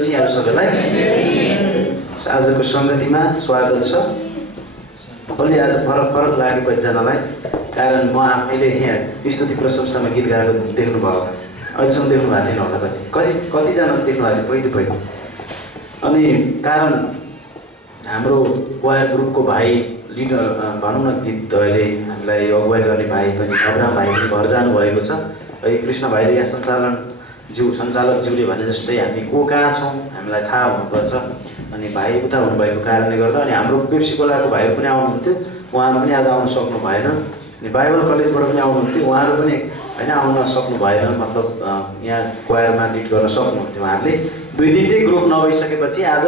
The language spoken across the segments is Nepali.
होस् यहाँहरू सबैलाई। आजको सङ्गतिमा स्वागत छ। अलि आज फरक लाग्यो कतिजनालाई, कारण म आफैले यहाँ स्तुति प्रशंसामा गीत गाएको देख्नुभयो, अहिलेसम्म देख्नु भएको थिएन होला। कतिजना देख्नु भएको थियो पहिलो। अनि कारण हाम्रो क्वायर ग्रुपको भाइ लिडर भनौँ न, गीत अहिले हामीलाई अगुवाई गर्ने भाइ पनि अब्राम भाइ पनि घर जानुभएको छ। अहिले कृष्ण भाइले यहाँ सञ्चालकज्यूले भने जस्तै हामी को कहाँ छौँ हामीलाई थाहा हुनुपर्छ। अनि भाइ उता हुनुभएको कारणले गर्दा अनि हाम्रो पेप्सी कोलाको भाइहरू पनि आउनुहुन्थ्यो, उहाँहरू पनि आज आउन सक्नु भएन। अनि बाइबल कलेजबाट पनि आउनुहुन्थ्यो, उहाँहरू पनि होइन आउन सक्नु भएन। मतलब यहाँ क्वायरमा लिड गर्न सक्नुहुन्थ्यो उहाँहरूले। 2-3 ग्रुप नभइसकेपछि आज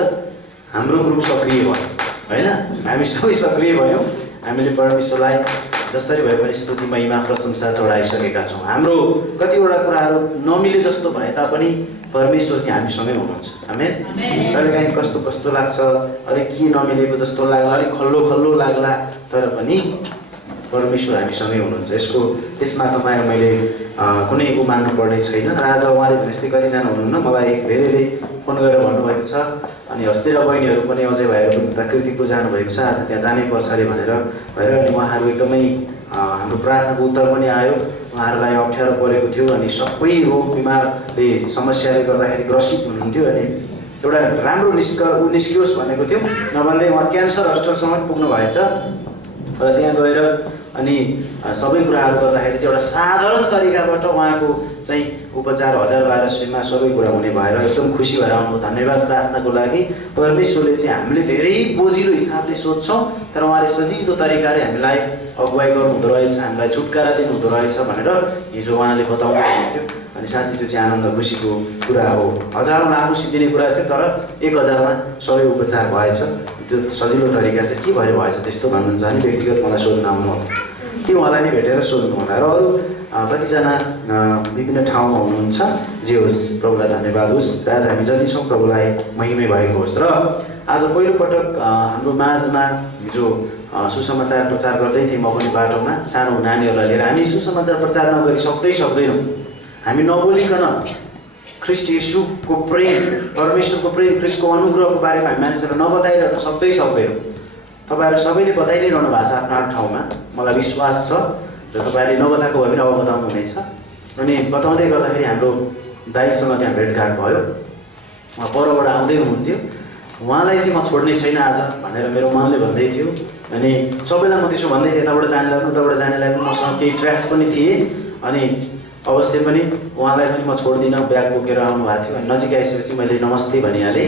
हाम्रो ग्रुप सक्रिय भयो होइन। हामी सबै सक्रिय भयौँ। हामीले परमेश्वरलाई जसरी भए पनि स्तुति महिमा प्रशंसा चढाइसकेका छौँ। हाम्रो कतिवटा कुराहरू नमिले जस्तो भए तापनि परमेश्वर चाहिँ हामीसँगै हुनुहुन्छ। आमेन। कहिलेकाहीँ कस्तो लाग्छ, अलिक के नमिलेको जस्तो लाग्ला, अलिक खल्लो लाग्ला, तर पनि परमेश्वर हामीसँगै हुनुहुन्छ। त्यसमा तपाईँ मैले कुनै मान्नु पर्ने छैन। राजा उहाँले भने जस्तै कतिजना हुनुहुन्न, मलाई धेरैले फोन गरेर भन्नुभएको छ। अनि हस्तेर बहिनीहरू पनि अझै भाइहरू पनि उता कृतिपुर जानुभएको छ, आज त्यहाँ जानै पर्छ अरे भनेर भएर अनि उहाँहरू एकदमै हाम्रो प्रार्थनाको उत्तर पनि आयो। उहाँहरूलाई अप्ठ्यारो परेको थियो अनि सबै रोग बिमारले समस्याले गर्दाखेरि ग्रसित हुनुहुन्थ्यो। अनि एउटा राम्रो निस्कियोस् भनेको थियो, नभन्दै उहाँ क्यान्सर हस्पिटलसम्म पुग्नु भएछ। र त्यहाँ गएर अनि सबै कुराहरू गर्दाखेरि चाहिँ एउटा साधारण तरिकाबाट उहाँको चाहिँ उपचार 1000-1200मा सबै कुरा हुने भएर एकदम खुसी भएर आउनु। धन्यवाद प्रार्थनाको लागि। परमेश्वरले चाहिँ हामीले धेरै बोजिलो हिसाबले सोध्छौँ, तर उहाँले सजिलो तरिकाले हामीलाई अगुवाई गर्नुहुँदो रहेछ, हामीलाई छुटकारा दिनुहुँदो रहेछ भनेर हिजो उहाँले बताउनु हुन्थ्यो। अनि साँच्चै त्यो चाहिँ आनन्द खुसीको कुरा हो। हजारौँ लाख खुसी दिने कुरा थियो, तर 1000मा सबै उपचार भएछ। त्यो सजिलो तरिका चाहिँ के भएर भएछ त्यस्तो भन्नुहुन्छ भने व्यक्तिगत मलाई सोध्न आउनु होला कि उहाँलाई नै भेटेर सोध्नु होला। र अरू कतिजना विभिन्न ठाउँमा हुनुहुन्छ, जे होस् प्रभुलाई धन्यवाद होस्। र आज हामी जति छौँ प्रभुलाई महिमै भएको होस्। र आज पहिलोपटक हाम्रो माझमा हिजो सुसमाचार प्रचार गर्दै थिएँ म पनि बाटोमा सानो नानीहरूलाई लिएर। हामी सुसमाचार प्रचार नगरी सक्दैनौँ। हामी नबोलिकन ख्रीष्ट येशूको प्रेम, परमेश्वरको प्रेम, ख्रीष्टको अनुग्रहको बारेमा हामी मानिसहरूलाई नबताइरहन सक्दैनौँ। तपाईँहरू सबैले बताइदिइरहनु भएको छ आफ्नो ठाउँमा, मलाई विश्वास छ। र तपाईँहरूले नबताएको भए पनि अब बताउनु हुनेछ। अनि बताउँदै गर्दाखेरि हाम्रो दाइसँग त्यहाँ भेटघाट भयो। उहाँ परबाट आउँदै हुनुहुन्थ्यो। उहाँलाई चाहिँ म छोड्ने छैन आज भनेर मेरो मनले भन्दै थियो। अनि सबैलाई म त्यसो भन्दै थिएँ, यताबाट जाने लाग्नु मसँग केही ट्र्याक्स पनि थिए। अनि अवश्य पनि उहाँलाई पनि म छोड्दिनँ, ब्याग बोकेर आउनु भएको थियो। अनि नजिक आइसकेपछि मैले नमस्ते भनिहालेँ।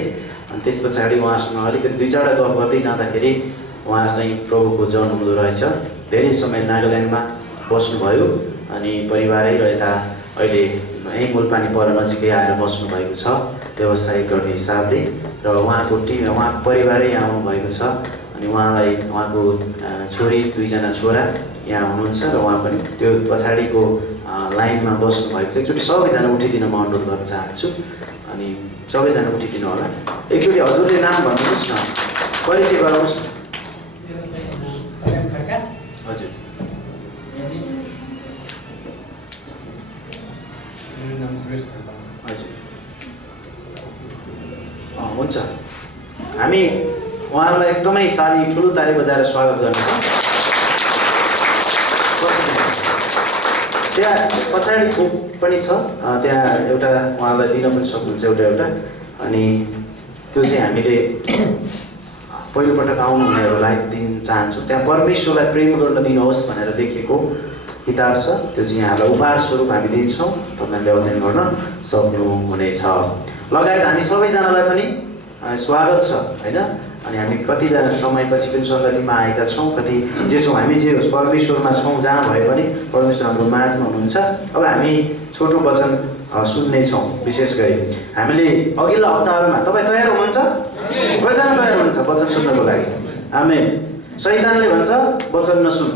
अनि त्यस पछाडि उहाँसँग अलिकति 2-4 गफ गर्दै जाँदाखेरि उहाँ चाहिँ प्रभुको जन हुँदो रहेछ। धेरै समय नागाल्यान्डमा बस्नुभयो अनि परिवारै र यता अहिले यहीँ मूलपानी पर नजिकै आएर बस्नुभएको छ व्यवसाय गर्ने हिसाबले। र उहाँको परिवारै यहाँ आउनुभएको छ। अनि उहाँलाई उहाँको छोरी 2जना छोरा यहाँ हुनुहुन्छ र उहाँ पनि त्यो पछाडिको लाइनमा बस्नुभएको छ। एकचोटि सबैजना उठिदिन म अनुरोध गर्न चाहन्छु। अनि सबैजना उठिदिनु होला। एकचोटि हजुरले नाम भन्नुहोस् न, परिचय गराउनुहोस् न। हजुर हजुर हुन्छ। हामी उहाँहरूलाई एकदमै ठुलो ताली बजाएर स्वागत गर्नेछौँ। त्यहाँ पछाडि बुक पनि छ, त्यहाँ एउटा उहाँलाई दिन पनि सक्नुहुन्छ एउटा। अनि त्यो चाहिँ हामीले पहिलोपटक आउनुहुनेहरूलाई दिन चाहन्छौँ। त्यहाँ परमेश्वरलाई प्रेम गर्न दिनुहोस् भनेर लेखेको किताब छ, त्यो चाहिँ यहाँलाई उपहार स्वरूप हामी दिन्छौँ। तपाईँले अध्ययन गर्न सक्नुहुनेछ। लगायत हामी सबैजनालाई पनि स्वागत छ होइन। अनि हामी कतिजना समयपछि पनि सङ्गतिमा आएका छौँ, कति जे छौँ हामी जे होस् परमेश्वरमा छौँ। जहाँ भए पनि परमेश्वर हाम्रो माझमा हुनुहुन्छ। अब हामी छोटो वचन सुन्नेछौँ। विशेष गरी हामीले अघिल्लो हप्ताहरूमा तपाईँ तयार हुनुहुन्छ? कतिजना तयार हुनुहुन्छ वचन सुन्नको लागि? आमेन। शैतानले भन्छ वचन नसुन।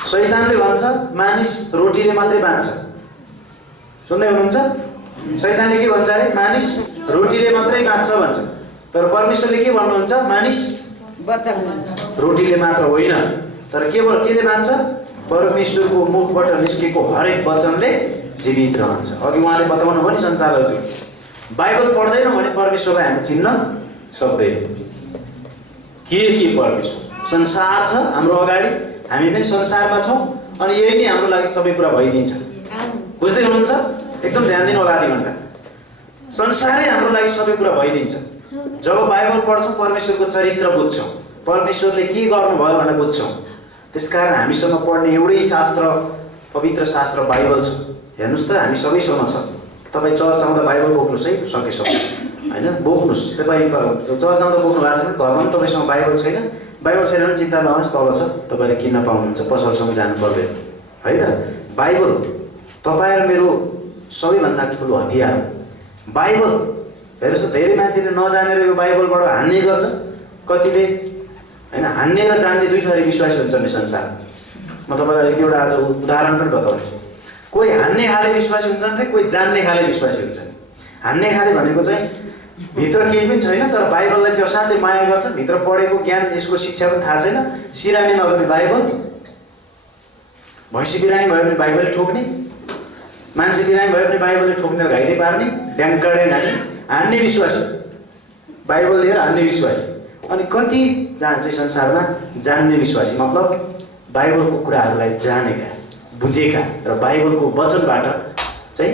शैतानले भन्छ मानिस रोटीले मात्रै बाँच्छ। सुन्दै हुनुहुन्छ? शैतानले के भन्छ अरे? मानिस रोटीले मात्रै बाँच्छ भन्छ। तर परमेश्वरले के भन्नुहुन्छ? मानिस रोटीले मात्र होइन, तर केले बाँच्छ? परमेश्वरको मुखबाट निस्केको हरेक वचनले जीवित रहन्छ। अघि उहाँले बताउनु भयो नि सञ्चालकज्यू, बाइबल पढ्दैनौँ भने परमेश्वरलाई हामी चिन्न सक्दैनौँ। के परमेश्वर संसार छ हाम्रो अगाडि, हामी पनि संसारमा छौँ अनि यही नै हाम्रो लागि सबै कुरा भइदिन्छ। बुझ्दै हुनुहुन्छ? एकदम ध्यान दिनु होला। आधी घन्टा संसारै हाम्रो लागि सबै कुरा भइदिन्छ। जब बाइबल पढ्छौँ परमेश्वरको चरित्र बुझ्छौँ, परमेश्वरले के गर्नुभयो भनेर बुझ्छौँ। त्यसकारण हामीसँग पढ्ने एउटै शास्त्र, पवित्र शास्त्र बाइबल छ। हेर्नुहोस् त, हामी सबैसँग छ। तपाईँ चर्च आउँदा बाइबल बोक्नुहोस् है, सकेसम्म होइन, बोक्नुहोस्। तपाईँ चर्च आउँदा बोक्नु भएको छ भने घरमा पनि तपाईँसँग बाइबल छैन, बाइबल छैन भने चिन्ता नहोस्, तल छ, तपाईँले किन्न पाउनुहुन्छ, पसलसम्म जानु पर्दैन है त। बाइबल तपाईँ र मेरो सबैभन्दा ठुलो हतियार हो। बाइबल हेर्नुहोस् त, धेरै मान्छेले नजानेर यो बाइबलबाट हान्ने गर्छ। कतिले होइन, हान्ने र जान्ने दुई थरी विश्वासी हुन्छ नि संसार। म तपाईँलाई एक दुईवटा आज उदाहरण पनि बताउँछु। कोही हान्ने खाले विश्वासी हुन्छन् र कोही जान्ने खाले विश्वासी हुन्छन्। हान्ने खाले भनेको चाहिँ भित्र केही पनि छैन तर बाइबललाई चाहिँ असाध्यै माया गर्छ, भित्र पढेको ज्ञान यसको शिक्षा पनि थाहा छैन। सिरानीमा भयो भने बाइबल, भैँसी बिरामी भयो भने बाइबलले ठोक्ने, मान्छे बिरामी भयो भने बाइबलले ठोक्ने, घाइते पार्ने, ड्याङ्काड्याङ हान्ने विश्वासी, बाइबल लिएर हान्ने विश्वासी। अनि कति चाहिँ संसारमा जान्ने विश्वासी, मतलब बाइबलको कुराहरूलाई जानेका, बुझेका र बाइबलको वचनबाट चाहिँ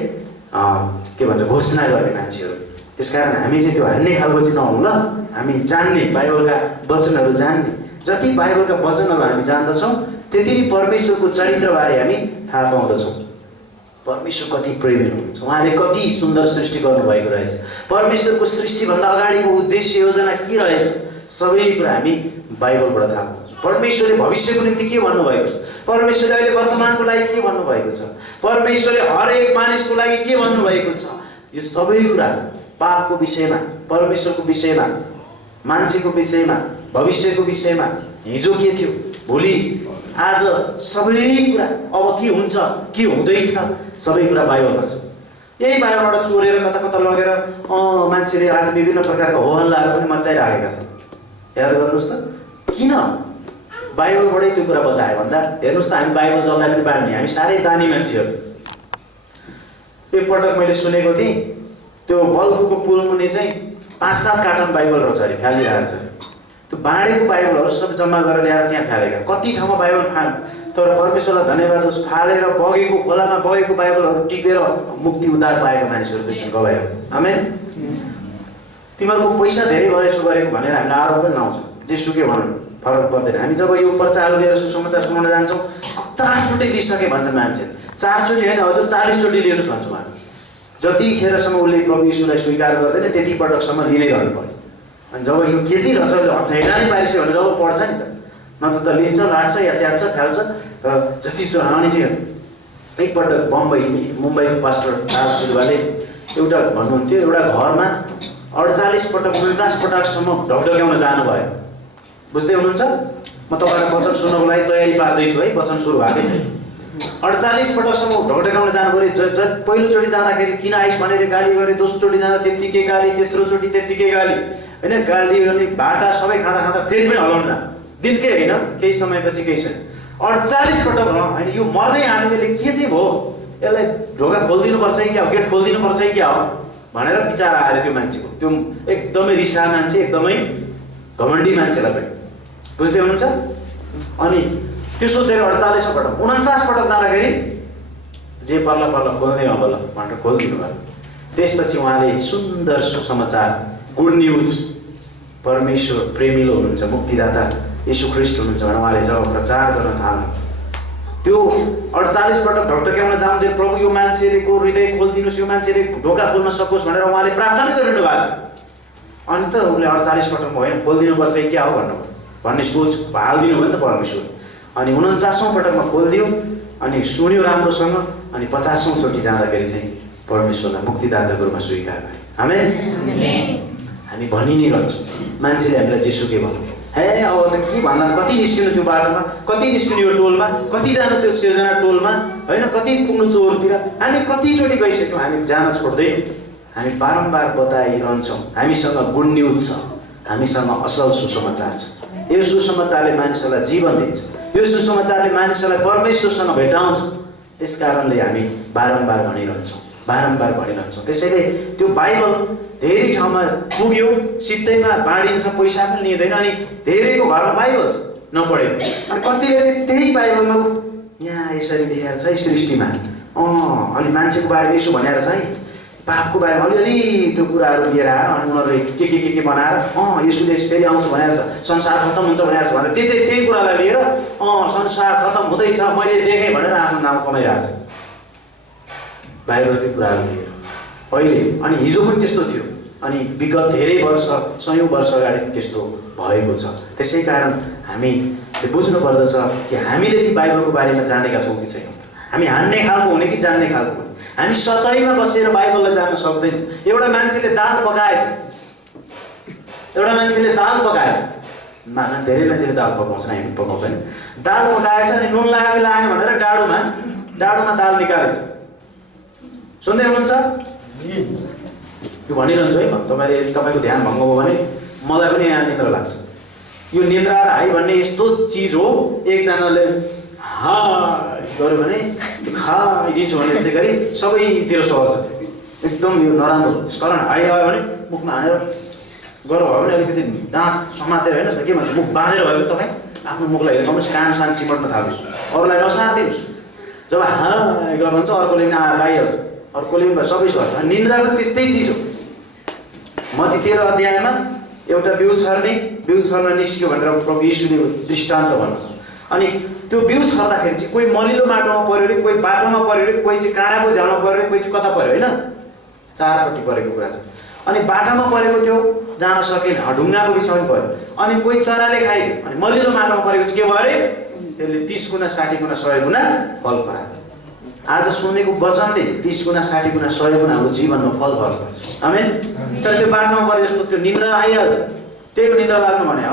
के भन्छ घोषणा गर्ने मान्छेहरू। त्यसकारण हामी चाहिँ त्यो हान्ने खालको चाहिँ नहौँ ल, हामी जान्ने, बाइबलका वचनहरू जान्ने। जति बाइबलका वचनहरू हामी जान्दछौँ त्यति नै परमेश्वरको चरित्रबारे हामी थाहा पाउँदछौँ। परमेश्वर कति प्रेमी हुनुहुन्छ, उहाँले कति सुन्दर सृष्टि गर्नुभएको रहेछ, परमेश्वरको सृष्टिभन्दा अगाडिको उद्देश्य योजना के रहेछ, सबै कुरा हामी बाइबलबाट थाहा पाउँछौँ। परमेश्वरले भविष्यको निम्ति के भन्नुभएको छ, परमेश्वरले अहिले वर्तमानको लागि के भन्नुभएको छ, परमेश्वरले हरेक मानिसको लागि के भन्नुभएको छ, यो सबै कुरा पापको विषयमा, परमेश्वरको विषयमा, मान्छेको विषयमा, भविष्यको विषयमा, हिजो के थियो, भोलि, आज, सबै कुरा अब के हुन्छ, के हुँदैछ, सबै कुरा बाइबलमा छ। यही बाइबलबाट चोरेर कता कता लगेर मान्छेले आज विभिन्न प्रकारका होहल्लाहरू पनि मचाइराखेका छन्। याद गर्नुहोस् त, किन बाइबलबाटै त्यो कुरा बतायो भन्दा, हेर्नुहोस् त, हामी बाइबल जसलाई पनि बाँड्ने, हामी साह्रै दानी मान्छेहरू। एकपटक मैले सुनेको थिएँ, त्यो बल्खुको पुल मुनि चाहिँ 5-7 कार्टन बाइबल रहेछ अरे, फालिरहेको छ। त्यो बाँडेको बाइबलहरू सबै जम्मा गरेर ल्याएर त्यहाँ फालेका, कति ठाउँमा बाइबल फाल। तर परमेश्वरलाई धन्यवाद होस्, फालेर बगेको खोलामा बगेको बाइबलहरू टिपेर मुक्ति उद्धार पाएको मानिसहरू पनि छन्। गवायो आमेन। तिमीहरूको पैसा धेरै भयो यसो गरेको भनेर हामीलाई आरोप पनि लाउँछ। जे सुके भनौँ, फरक पर्दैन। हामी जब यो पर्चाहरू लिएर सुसमाचार सुनाउन जान्छौँ, 4 चोटि लिइसके भन्छ मान्छे। 4 चोटि होइन हजुर, 40 चोटि लिनुहोस् भन्छु उहाँ। जतिखेरसम्म उसले प्रभु यीशुलाई स्वीकार गर्दैन त्यति पटकसम्म लिँदै गर्नु पर्यो। अनि जब यो के चाहिँ रहेछ हत्याइरा नै पारिसक्यो भने जब पढ्छ नि त, नत्र त लिन्छ, लाट्छ या च्यात्छ, फाल्छ। र जति अनि चाहिँ एकपटक मुम्बईको पास्टर दास सिल्वाले एउटा भन्नुहुन्थ्यो, एउटा घरमा 48 पटक 49 पटकसम्म ढकढक्याउन जानुभयो। बुझ्दै हुनुहुन्छ? म तपाईँलाई वचन सुन्नको लागि तयारी पार्दैछु है, वचन सुरु भएकै छैन। 48 पटकसम्म ढकढक्याउन जानु पऱ्यो। पहिलोचोटि जाँदाखेरि किन आइस भनेर गाली गरे, दोस्रोचोटि जाँदा त्यत्तिकै गाली, तेस्रोचोटि त्यत्तिकै गाली, होइन? गाली गर्ने बाटा सबै खाँदा खाँदा फेरि पनि हलाउनु, दिनकै होइन, केही समयपछि केही छैन। 48 पटक होइन, यो मर्नै आँटेकोले के चाहिँ भयो, यसलाई ढोका खोलिदिनुपर्छ कि क्या हो, गेट खोलिदिनुपर्छ कि क्या हो भनेर विचार आएर त्यो मान्छेको, त्यो एकदमै रिसा मान्छे, एकदमै घमण्डी मान्छेलाई पनि। बुझ्दै हुनुहुन्छ? अनि त्यो सोचेर 48 पटक 49 पटक जाँदाखेरि जे पर्ला पर्ला खोल्ने हो होला भनेर खोलिदिनु भयो। त्यसपछि उहाँले सुन्दर सुसमाचार, गुड न्युज, परमेश्वर प्रेमिलो हुनुहुन्छ, मुक्तिदाता यीशु ख्रीष्ट हुनुहुन्छ भनेर उहाँले जब प्रचार गर्न थाल्नु, त्यो 48 पटक ढकढक्याउन जान्छ, प्रभु यो मान्छेको हृदय खोलिदिनुहोस्, यो मान्छेले ढोका खोल्न सकोस् भनेर उहाँले प्रार्थना गरिरहनु भएको थियो। अनि त उसले 48 पटक होइन खोलिदिनुपर्छ कि क्या हो भन्ने सोच हालिदिनु भयो नि त परमेश्वर। अनि 49औं पटकमा खोलिदियो, अनि सुन्यो राम्रोसँग, अनि 50औं चोटि जाँदाखेरि चाहिँ परमेश्वरलाई मुक्तिदाताको रूपमा स्वीकार गरे। आमेन। हामी भनि नै रहन्छौँ, मान्छेले हामीलाई जेसुकै भन्नु, हे अब त के भन्दा, कति निस्किनु त्यो बाटोमा, कति निस्किनु यो टोलमा, कति जानु त्यो सिर्जना टोलमा, होइन? कति पुग्नु चोरतिर, हामी कतिचोटि गइसक्यौँ, हामी जान छोड्दैनौँ। हामी बारम्बार बताइरहन्छौँ, हामीसँग गुड न्युज छ, हामीसँग असल सुसमाचार छ। यो सुसमाचारले मानिसहरूलाई जीवन दिन्छ, यो सुसमाचारले मानिसहरूलाई परमेश्वरसँग भेटाउँछ। त्यस कारणले हामी बारम्बार भनिरहन्छौँ, बारम्बार भनिरहन्छौँ। त्यसैले त्यो बाइबल धेरै ठाउँमा पुग्यो, सित्तैमा बाँडिन्छ, पैसा पनि लिँदैन, अनि धेरैको घरमा बाइबल छ नपढेको। अनि कतिले चाहिँ त्यही बाइबलमा यहाँ यसरी लेखेर छ है सृष्टिमा, अलि मान्छेको बारेमा यसो भनेर छ है, पापको बारेमा अलिअलि त्यो कुराहरू लिएर आएर अनि उनीहरूले के बनाएर यसोले फेरि आउँछ भनेर छ, संसार खत्तम हुन्छ भनेर छ भनेर त्यही कुरालाई लिएर संसार खत्तम हुँदैछ मैले देखेँ भनेर आफ्नो नाम कमाइरहेको छ बाइबलकै कुराहरू लिएर अहिले। अनि हिजो पनि त्यस्तो थियो, अनि विगत धेरै वर्ष, सयौँ वर्ष अगाडि त्यस्तो भएको छ। त्यसै कारण हामी बुझ्नु पर्दछ कि हामीले चाहिँ बाइबलको बारेमा जानेका छौँ कि छैनौँ। हामी हान्ने खालको हुने कि जान्ने खालको हुने। हामी सतैमा बसेर बाइबललाई जान्न सक्दैनौँ। एउटा मान्छेले दाल पकाएछ, धेरै मान्छेले दाल पकाउँछन्, हामी पकाउँछन्। दाल पकाएछ अनि नुन लाग्यो कि लागेन भनेर डाडुमा दाल निकालेछ। सुन्दै हुनुहुन्छ? यो भनिरहन्छु है म, तपाईँको ध्यान भङ्ग भयो भने मलाई पनि यहाँ निद्रा लाग्छ। यो निद्रा र हाई भन्ने यस्तो चिज हो, एकजनाले गऱ्यो भने खाइदिन्छु भने जस्तै गरी सबैतिर सर्छ। एकदम यो नराम्रो कारण हाई आयो भने मुखमा हानेर गर्नु भयो भने अलिकति दाँत समातेर होइन के भन्छ, मुख बाँधेर भयो भने तपाईँ आफ्नो मुखलाई हेर्नुहोस्, कान सान चिमट्न थाल्नुहोस्, अरूलाई नसार्दिनुहोस्। जब गर्नुहुन्छ अर्कोले पनि आइहाल्छ, अर्कोले पनि सबै सर्छ। निन्द्रा पनि त्यस्तै चिज हो। मत्ती 13 अध्यायमा एउटा बिउ छर्न निस्क्यो भनेर प्रभु यीशुले दृष्टान्त भन्नु। अनि त्यो बिउ छर्दाखेरि चाहिँ कोही मलिलो माटोमा पऱ्यो अरे, कोही बाटोमा पऱ्यो अरे, कोही चाहिँ काँडाको झाडमा पऱ्यो अरे, कोही चाहिँ कता पऱ्यो होइन, चारपट्टि परेको कुरा छ। अनि बाटामा परेको त्यो जान सकेन, ढुङ्गाको बिचमा पनि पऱ्यो। अनि कोही चराले खाइयो। अनि मलिलो माटोमा परेको चाहिँ के भयो अरे, त्यसले 30 गुणा 60 गुणा 100 गुणा फल फलायो। आज सुनेको वचनले 30 गुणा 60 गुणा 100 गुणा हाम्रो जीवनमा फल फलाउँछ। आमेन। तर त्यो बाटोमा परे जस्तो त्यो निन्द्रा आइहाल्छ। त्यही निन्द्रा लाग्नु भने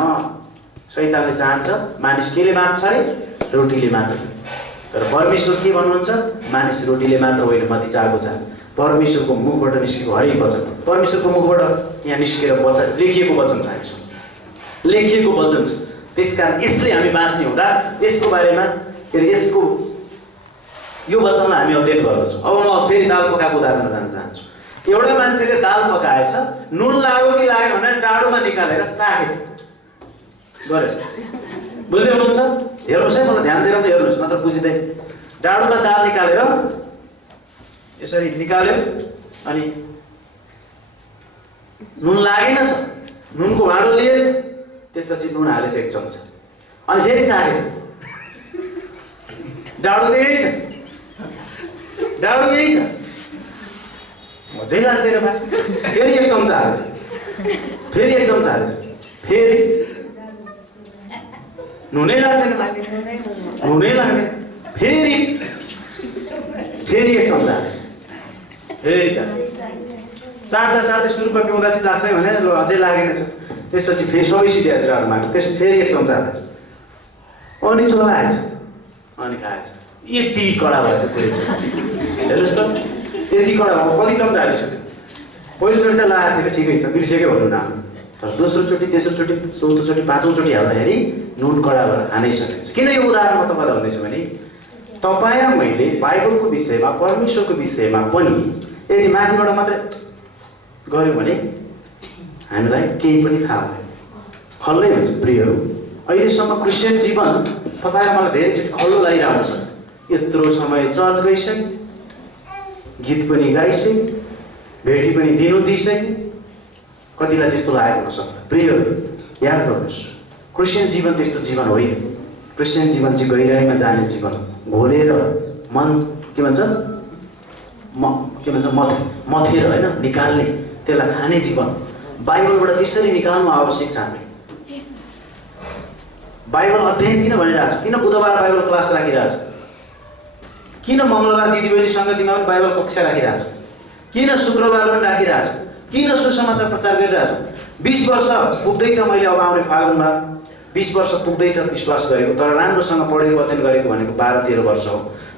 शैतानले चाहन्छ मानिस केले बाँच्छ अरे, रोटीले मात्र। तर परमेश्वर के भन्नुहुन्छ, मानिस रोटीले मात्र होइन, मत्ती 4:4 परमेश्वरको मुखबाट निस्केको हरेक वचन, परमेश्वरको मुखबाट यहाँ निस्केर वचन लेखिएको वचन छ, हामीसँग लेखिएको वचन छ। त्यसकारण यसले हामी बाँच्ने हुँदा यसको बारेमा यसको यो वचनलाई हामी अध्ययन गर्दछौँ। अब म फेरि दाल पकाएको उदाहरण जान चाहन्छु। एउटा मान्छेले दाल पकाएछ, नुन लाग्यो कि लागेन भनेर डाडुमा निकालेर चाखेछ गरे। बुझ्दै हुनुहुन्छ? हेर्नुहोस् है, मलाई ध्यान दिएर हेर्नुहोस्, नत्र बुझिँदैन। डाडुमा दाल निकालेर यसरी निकाल्यो, अनि नुन लागेन छ, नुनको भाँडो लिएछ, त्यसपछि नुन हालेछ 1 चम्चा, अनि फेरि चाखेछ। डाडु चाहिँ यही छ, डाडु यही छ, मजै लाग्दैन भाइ। फेरि 1 चम्चा हालेछ, फेरि 1 चम्चा हालेछ, फेरि नुनै लाग्दैन, नुनै लाग्दैन, फेरि 1 चम्चा हालेछ, फेरि चाट्दा सुरुमा पिउँदा चाहिँ लाग्छ भने अझै लागेन छ। त्यसपछि फेरि सबै सिध्याएछ डाडुमा, त्यसपछि फेरि 1 चम्चा हालेछ, अनि चलाएछ, अनि खाएछ। यति कडा भएछ पुरै छ। हेर्नुहोस् त, यति कडा भयो। कति चम्चा हालिसक्यो? पहिलोचोटि त लागेको थियो, ठिकै छ, बिर्सेकै भनौँ न। तर दोस्रोचोटि, तेस्रोचोटि, चौथोचोटि, पाँचौँचोटि हाल्दाखेरि नुन कडा भएर खानै सकिन्छ। किन यो उदाहरण म तपाईँलाई भन्दैछु भने तपाईँ र मैले बाइबलको विषयमा, परमेश्वरको विषयमा पनि यदि माथिबाट मात्रै गऱ्यौँ भने हामीलाई केही पनि थाहा हुँदैन, खल्लै हुन्छ। प्रियहरू, अहिलेसम्म क्रिस्चियन जीवन तपाईँ र मलाई धेरैचोटि खल्लो लागिरहन सक्छ। यत्रो समय चर्च गइसक्यो, गीत पनि गाइसक्यो, भेटी पनि दिनु दिइसक्यो, कतिलाई त्यस्तो लागेको हुनसक्छ। प्रियहरू, याद गर्नुहोस्, क्रिस्चियन जीवन त्यस्तो जीवन होइन। क्रिस्चियन जीवन चाहिँ गहिराइमा जाने जीवन, घोलेर मन के भन्छ मथेर होइन निकाल्ने, त्यसलाई खाने जीवन। बाइबलबाट त्यसरी निकाल्नु आवश्यक छ। हामी बाइबल अध्ययन किन भनिरहेको छु, किन बुधबार बाइबल क्लास राखिरहेको छु, किन मङ्गलबार दिदीबहिनी सङ्गतिमा पनि बाइबल कक्षा राखिरहेको छु, किन शुक्रबार पनि राखिरहेको छु, किन सुसमाचार प्रचार गरिरहेको छु। 20 वर्ष पुग्दैछ, मैले अब आउने फागुनमा 20 वर्ष पुग्दैछ विश्वास गरेको, तर राम्रोसँग पढेको अध्ययन गरेको भनेको 12-13 वर्ष हो।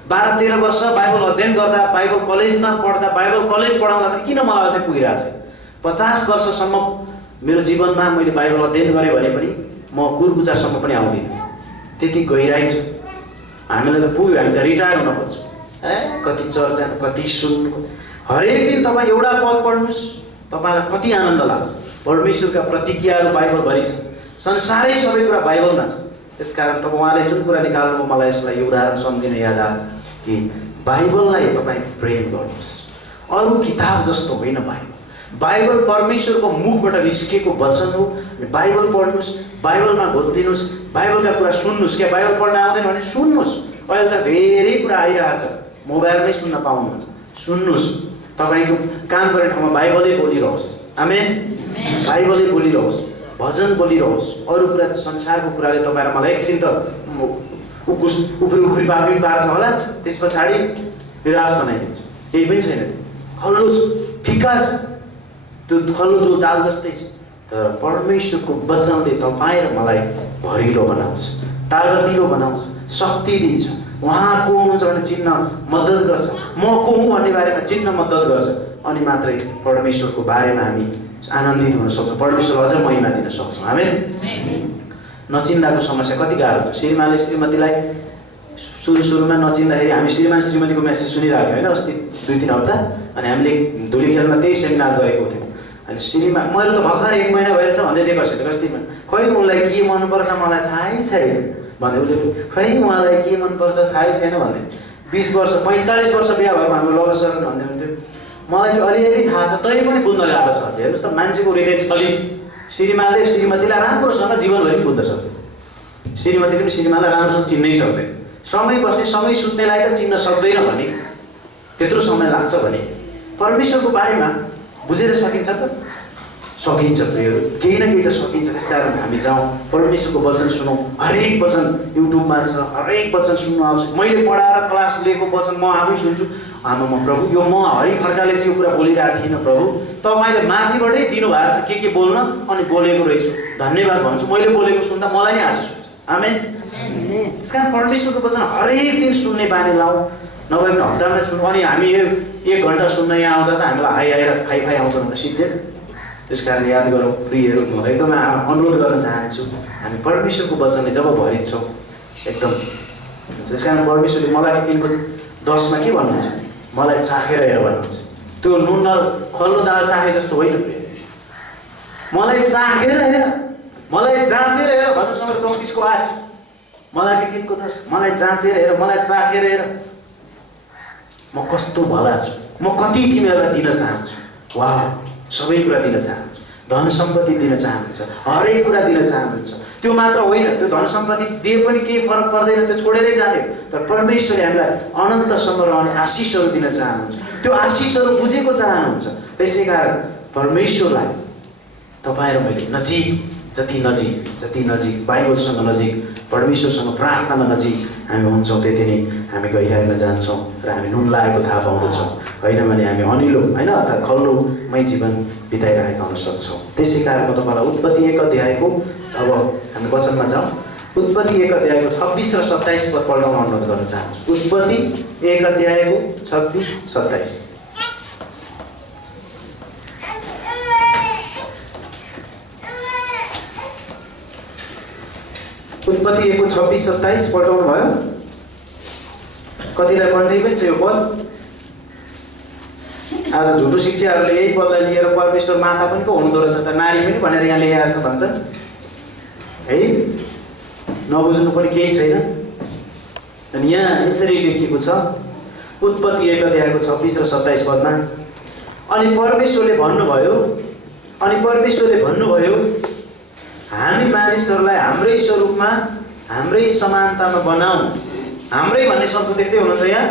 12-13 वर्ष बाइबल अध्ययन गर्दा, बाइबल कलेजमा पढ्दा, बाइबल कलेज पढाउँदा पनि किन मलाई अझै पुगिरहेको छ। 50 वर्षसम्म मेरो जीवनमा मैले बाइबल अध्ययन गरेँ भने पनि म कुरकुचासम्म पनि आउँदिनँ। त्यति गहिराइ छ। हामीलाई त पुग्यो, हामी त रिटायर हुन खोज्छौँ। कति चर्चा, कति सुन्नु, हरेक दिन तपाईँ एउटा पद पढ्नुहोस्, तपाईँलाई कति आनन्द लाग्छ। परमेश्वरका प्रतिज्ञाहरू बाइबलभरि छ, संसारै सबै कुरा बाइबलमा छ। त्यसकारण तपाईँ उहाँले जुन कुरा निकाल्नु मलाई यसलाई यो उदाहरण सम्झिन याद आयो कि बाइबललाई तपाईँ प्रेम गर्नुहोस्। अरू किताब जस्तो होइन बाइबल। बाइबल परमेश्वरको मुखबाट निस्केको वचन हो। बाइबल पढ्नुहोस्, बाइबलमा घोत्लिनुहोस्, बाइबलका कुरा सुन्नुहोस्। क्या बाइबल पढ्न आउँदैन भने सुन्नुहोस्। अहिले त धेरै कुरा आइरहेछ, मोबाइलमै सुन्न पाउनुहुन्छ, सुन्नुहोस्। तपाईँको काम गर्ने ठाउँमा बाइबलै बोलिरहोस्। आमेन। बाइबलै बोलिरहोस्, भजन बोलिरहोस्। अरू कुरा संसारको कुराले तपाईँ र मलाई एकछिन त उफ्री पार्छ होला, त्यस पछाडि निराश बनाइदिन्छ। केही पनि छैन, खल्लो फिका छ, त्यो खल्लो दाल जस्तै छ। तर परमेश्वरको वचनले तपाईँ र मलाई भरिलो बनाउँछ, तागतिलो बनाउँछ, शक्ति दिन्छ। उहाँ को हुनुहुन्छ भने चिन्न मद्दत गर्छ। म को हुँ भन्ने बारेमा चिन्न मद्दत गर्छ। अनि मात्रै परमेश्वरको बारेमा हामी आनन्दित हुन सक्छौँ, परमेश्वर अझ महिमा दिन सक्छौँ। आमेन। नचिन्दाको समस्या कति गाह्रो हुन्छ। श्रीमानले श्रीमतीलाई सुरुमा नचिन्दाखेरि हामी श्रीमान श्रीमतीको मेसेज सुनिरहेको थियौँ होइन, अस्ति 2-3 हप्ता। अनि हामीले धुलीखेलमा त्यही सेमिनार गरेको थियौँ। अनि श्रीमान मैले त भर्खर 1 महिना भएछ भन्दै दिएको कस्तीमा, खै उसलाई के मनपर्छ मलाई थाहै छैन भन्दै, उसले खै उहाँलाई के मनपर्छ थाहै छैन भन्दै। 20 वर्ष 45 वर्ष बिहा भएको हाम्रो लभसर भन्दै हुन्थ्यो। मलाई चाहिँ अलिअलि थाहा छ, तै पनि बुझ्न गाह्रो छ। हेर्नुहोस् त, मान्छेको हृदय छली छ। श्रीमानले श्रीमतीलाई राम्रोसँग जीवनभरि बुझ्न सक्दैन, श्रीमतीले पनि श्रीमानलाई राम्रोसँग चिन्नै सक्दैन। समय बस्ने समय सुत्नेलाई त चिन्न सक्दैन भने त्यत्रो समय लाग्छ भने परमेश्वरको बारेमा बुझेर सकिन्छ त? सकिन्छ प्रियहरू, केही न केही त सकिन्छ। त्यसकारण हामी जाउँ, परमेश्वरको वचन सुनौँ। हरेक वचन युट्युबमा छ, हरेक वचन सुन्नु आउँछ। मैले पढाएर क्लास लिएको वचन म आफै सुन्छु। आमामा प्रभु, यो म हरि खड्काले चाहिँ यो कुरा बोलिरहेको थिइनँ प्रभु, तपाईँले माथिबाटै दिनुभएको छ के बोल्न, अनि बोलेको रहेछु, धन्यवाद भन्छु। मैले बोलेको सुन्दा मलाई नै आशिष हुन्छ। आमेन। त्यसकारण परमेश्वरको वचन हरेक दिन सुन्ने बानी लाउँ, नभए पनि हप्तामा सुन्नु। अनि हामी 1 घन्टा सुन्न यहाँ आउँदा त हामीलाई हाई आएर फाइ आउँछ भनेर सिक्दैन। त्यसकारण याद गरौँ प्रियहरू, म एकदमै अनुरोध गर्न चाहन्छु, हामी परमेश्वरको वचनले जब भरिन्छौँ एकदम। त्यसकारण परमेश्वरले मलाई 3:10 के भन्नुहुन्छ? मलाई चाखेर हेर भन्नुहुन्छ। त्यो नुन र खल्लो दाल चाखे जस्तो होइन प्रिय, मलाई चाखेर हेर, मलाई जाँचेर हेर भन्छ। 34:8 मलाई 3:10 मलाई जाँचेर हेर, मलाई चाखेर हेर, म कस्तो भला छु, म कति तिमीहरूलाई दिन चाहन्छु। वाह, सबै कुरा दिन चाहन्छु, धन सम्पत्ति दिन चाहनुहुन्छ, हरेक कुरा दिन चाहनुहुन्छ। त्यो मात्र होइन, त्यो धन सम्पत्ति दिए पनि केही फरक पर्दैन, त्यो छोडेरै जाने। तर परमेश्वरले हामीलाई अनन्तसम्म रहने आशिषहरू दिन चाहनुहुन्छ, त्यो आशिषहरू बुझेको चाहनुहुन्छ। त्यसै कारण परमेश्वरलाई तपाईँ र मैले जति नजिक बाइबलसँग नजिक, परमेश्वरसँग प्रार्थनामा नजिक हामी हुन्छौँ, त्यति नै हामी गहिराइमा जान्छौँ र हामी नुन लागेको थाहा पाउँदछौँ। होइन भने हामी अनिलो होइन अर्थात् खल्लोमै जीवन बिताइरहेका हुन सक्छौँ। त्यसै कारण म तपाईँलाई उत्पत्ति 1 अध्यायको, अब हामी वचनमा जाउँ, उत्पत्ति 1 अध्यायको 26 र 27 पद पढ्न अनुरोध गर्न चाहन्छु। उत्पत्ति 1 अध्यायको 26-27। उत्पत्ति 1 को 26-27 पल्टाउनु भयो? कतिलाई पढ्दै पनि छ यो पद? आज झुटो शिक्षाहरूले यही पदलाई लिएर परमेश्वर माता पनि को हुँदो रहेछ त, नारी पनि भनेर यहाँ ल्याएर छ भन्छन् है। नबुझ्नु पनि केही छैन। अनि यहाँ यसरी लेखिएको छ उत्पत्ति 1 अध्यायको 26 र 27 पदमा, अनि परमेश्वरले भन्नुभयो हामी मानिसहरूलाई हाम्रै स्वरूपमा हाम्रै समानतामा बनाऊ। हाम्रै भन्ने शब्द देख्दै हुनुहुन्छ यहाँ?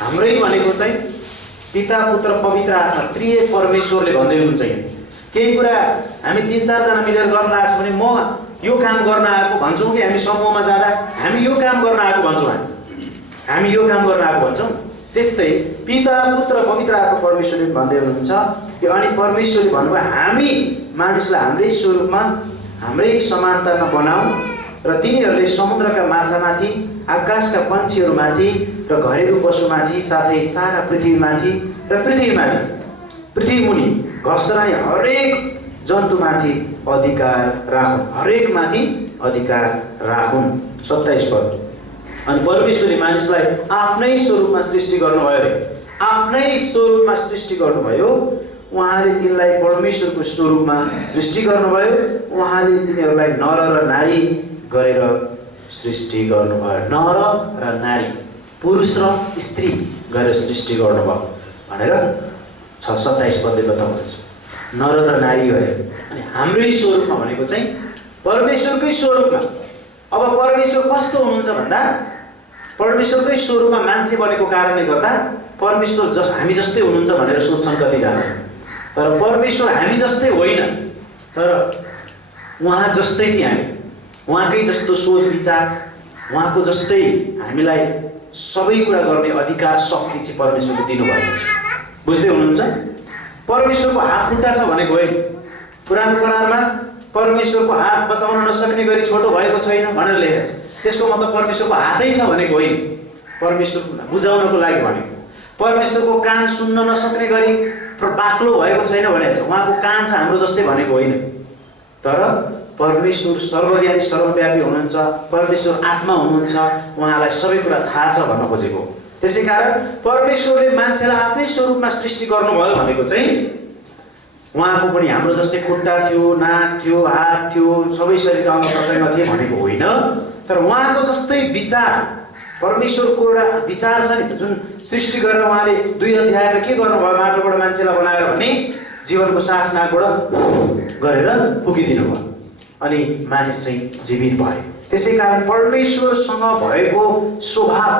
हाम्रै भनेको चाहिँ पिता पुत्र पवित्र आत्मा प्रिय परमेश्वरले भन्दै हुनुहुन्छ यहाँ। केही कुरा हामी 3-4 जना मिलेर गर्न आएको छौँ भने म यो काम गर्न आएको भन्छौँ कि हामी समूहमा जाँदा हामी यो काम गर्न आएको भन्छौँ, हामी यो काम गर्न आएको भन्छौँ। त्यस्तै पिता पुत्र पवित्र आत्मा परमेश्वरले भन्दै हुनुहुन्छ कि अनि परमेश्वरले भन्नुभयो हामी मानिसलाई हाम्रै स्वरूपमा हाम्रै समानतामा बनाऊ र तिनीहरूले समुद्रका माछामाथि, आकाशका पन्छीहरूमाथि र घरेलु पशुमाथि, साथै सारा पृथ्वीमाथि र पृथ्वी मुनि घस्राने हरेक जन्तुमाथि अधिकार राखुन्, हरेकमाथि अधिकार राखुन्। 27 पद, अनि परमेश्वरले मानिसलाई आफ्नै स्वरूपमा सृष्टि गर्नुभयो अरे। आफ्नै स्वरूपमा सृष्टि गर्नुभयो, उहाँले तिनलाई परमेश्वरको स्वरूपमा सृष्टि गर्नुभयो, उहाँले तिनीहरूलाई नर र नारी गरेर सृष्टि गर्नुभयो। नर र नारी, पुरुष र स्त्री गरेर सृष्टि गर्नुभयो भनेर 27 पदले बताउँदछ। नर र नारी गरेर, अनि हाम्रै स्वरूपमा भनेको चाहिँ परमेश्वरकै स्वरूपमा। अब परमेश्वर कस्तो हुनुहुन्छ भन्दा परमेश्वरकै स्वरूपमा मान्छे बनेको कारणले गर्दा परमेश्वर हामी जस्तै हुनुहुन्छ भनेर सोच्छन् कतिजना। तर परमेश्वर हामी जस्तै होइन, तर उहाँ जस्तै चाहिँ हामी, उहाँकै जस्तो सोच विचार, उहाँको जस्तै हामीलाई सबै कुरा गर्ने अधिकार शक्ति चाहिँ परमेश्वरले दिनुभएको छ। बुझ्दै हुनुहुन्छ? परमेश्वरको हात खुट्टा छ भनेको होइन। पुरानो करारमा परमेश्वरको हात बचाउन नसक्ने गरी छोटो भएको छैन भनेर लेखेको छ। त्यसको मतलब परमेश्वरको हातै छ भनेको होइन, परमेश्वर बुझाउनको लागि भनेको। परमेश्वरको कान सुन्न नसक्ने गरी बाक्लो भएको छैन भनेको छ, उहाँको कान छ हाम्रो जस्तै भनेको होइन। तर परमेश्वर सर्वज्ञानी सर्वव्यापी हुनुहुन्छ, परमेश्वर आत्मा हुनुहुन्छ, उहाँलाई सबै कुरा थाहा छ भन्न खोजेको। त्यसै कारण परमेश्वरले मान्छेलाई आफ्नै स्वरूपमा सृष्टि गर्नुभयो भनेको चाहिँ उहाँको पनि हाम्रो जस्तै खुट्टा थियो, नाक थियो, हात थियो, सबै शरीर अंग प्रत्यङ्ग थिए भनेको होइन। तर उहाँको जस्तै विचार, परमेश्वरको एउटा विचार छ नि, जुन सृष्टि गरेर उहाँले 2 अध्यायमा के गर्नुभयो, माटोबाट मान्छेलाई बनाएर भने जीवनको सास नाकबाट गरेर फुकिदिनु भयो, अनि मानिस चाहिँ जीवित भयो। त्यसै कारण परमेश्वरसँग भएको स्वभाव,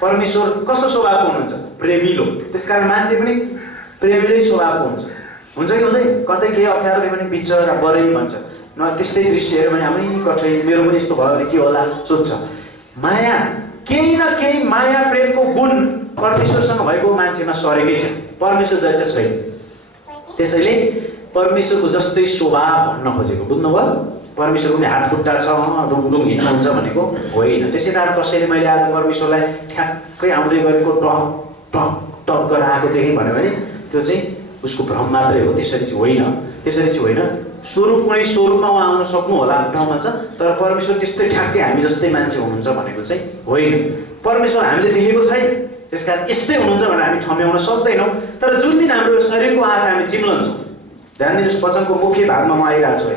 परमेश्वर कस्तो स्वभावको हुनुहुन्छ? प्रेमिलो। त्यसकारण मान्छे पनि प्रेमिलै स्वभावको हुन्छ कि हुँदैन? कतै केही अप्ठ्यारोले पनि बिचरा बरै भन्छ, न त्यस्तै दृश्य हेऱ्यो भने हामी कठै मेरो पनि यस्तो भयो भने के होला सोध्छ। माया, केही न केही माया प्रेमको गुण परमेश्वरसँग भएको मान्छेमा सरेकै छ, परमेश्वर जस्तै छैन। त्यसैले परमेश्वरको जस्तै स्वभाव भन्न खोजेको, बुझ्नुभयो? परमेश्वरको पनि हात खुट्टा छ, डुङडुङ हिँड्नुहुन्छ भनेको होइन। त्यसै कारण कसैले मैले आज परमेश्वरलाई ठ्याक्कै आउँदै गरेको टक टक टक गरेर आएको देखेँ भन्यो भने त्यो चाहिँ उसको भ्रम मात्रै हो, त्यसरी चाहिँ होइन। त्यसरी चाहिँ होइन। स्वरूप कुनै स्वरूपमा उहाँ आउन सक्नु होला ठाउँमा छ, तर परमेश्वर त्यस्तै ठ्याक्कै हामी जस्तै मान्छे हुनुहुन्छ भनेको चाहिँ होइन। परमेश्वर हामीले देखेको छैन, त्यसकारण यस्तै हुनुहुन्छ भनेर हामी ठम्याउन सक्दैनौँ। तर जुन दिन हाम्रो शरीरको आँखा हामी चिम्लन्छौँ, ध्यान दिनुहोस्, वचनको मुख्य भागमा म आइरहेको छु।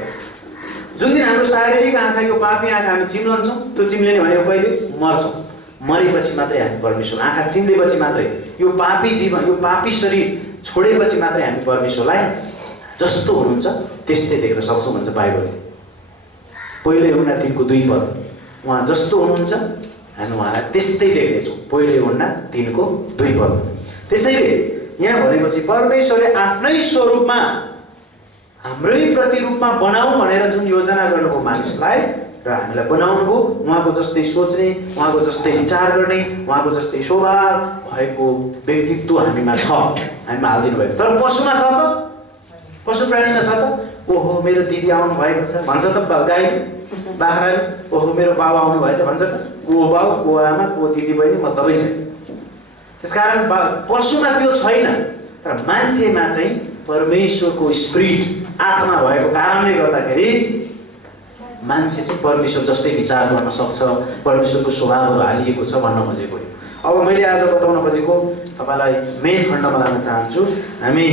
जुन दिन हाम्रो शारीरिक आँखा, यो पापी आँखा हामी चिम्लन्छौँ, त्यो चिम्लिने भनेको कहिले? मर्छौँ। मरेपछि मात्रै हामी परमेश्वर, आँखा चिम्लेपछि मात्रै, यो पापी जीवन, यो पापी शरीर छोडेपछि मात्रै हामी परमेश्वरलाई जस्तो हुनुहुन्छ त्यस्तै देख्न सक्छौँ भन्छ बाइबलले। पहिलो यूहन्ना 3:2 पद, उहाँ जस्तो हुनुहुन्छ हामी उहाँलाई त्यस्तै देख्नेछौँ। पहिलो यूहन्ना 3:2 पद। त्यसैले यहाँ भनेको चाहिँ परमेश्वरले आफ्नै स्वरूपमा हाम्रै प्रतिरूपमा बनाऊ भनेर जुन योजना गर्नुभयो मानिसलाई र हामीलाई बनाउनु भयो, उहाँको जस्तै सोच्ने, उहाँको जस्तै विचार गर्ने, उहाँको जस्तै स्वभाव भएको व्यक्तित्व हामीमा छ, हामीमा हालिदिनु भएको छ। तर पशुमा छ त? पशु प्राणीमा छ त? ओहो मेरो दिदी आउनु भएको छ भन्छ त गाई बाख्राले, ओहो मेरो बाबा आउनु भएछ भन्छ त? को बाउ, को आमा, को दिदी बहिनी, म तपाईँ छैन। त्यसकारण पशुमा त्यो छैन, तर मान्छेमा चाहिँ परमेश्वरको स्पिरिट, आत्मा भएको कारणले गर्दाखेरि मान्छे चाहिँ परमेश्वर जस्तै विचार गर्न सक्छ, परमेश्वरको स्वभावहरू हालिएको छ भन्न खोजेको हो। अब मैले आज बताउन खोजेको तपाईँलाई मेन खण्डमा लान चाहन्छु। हामी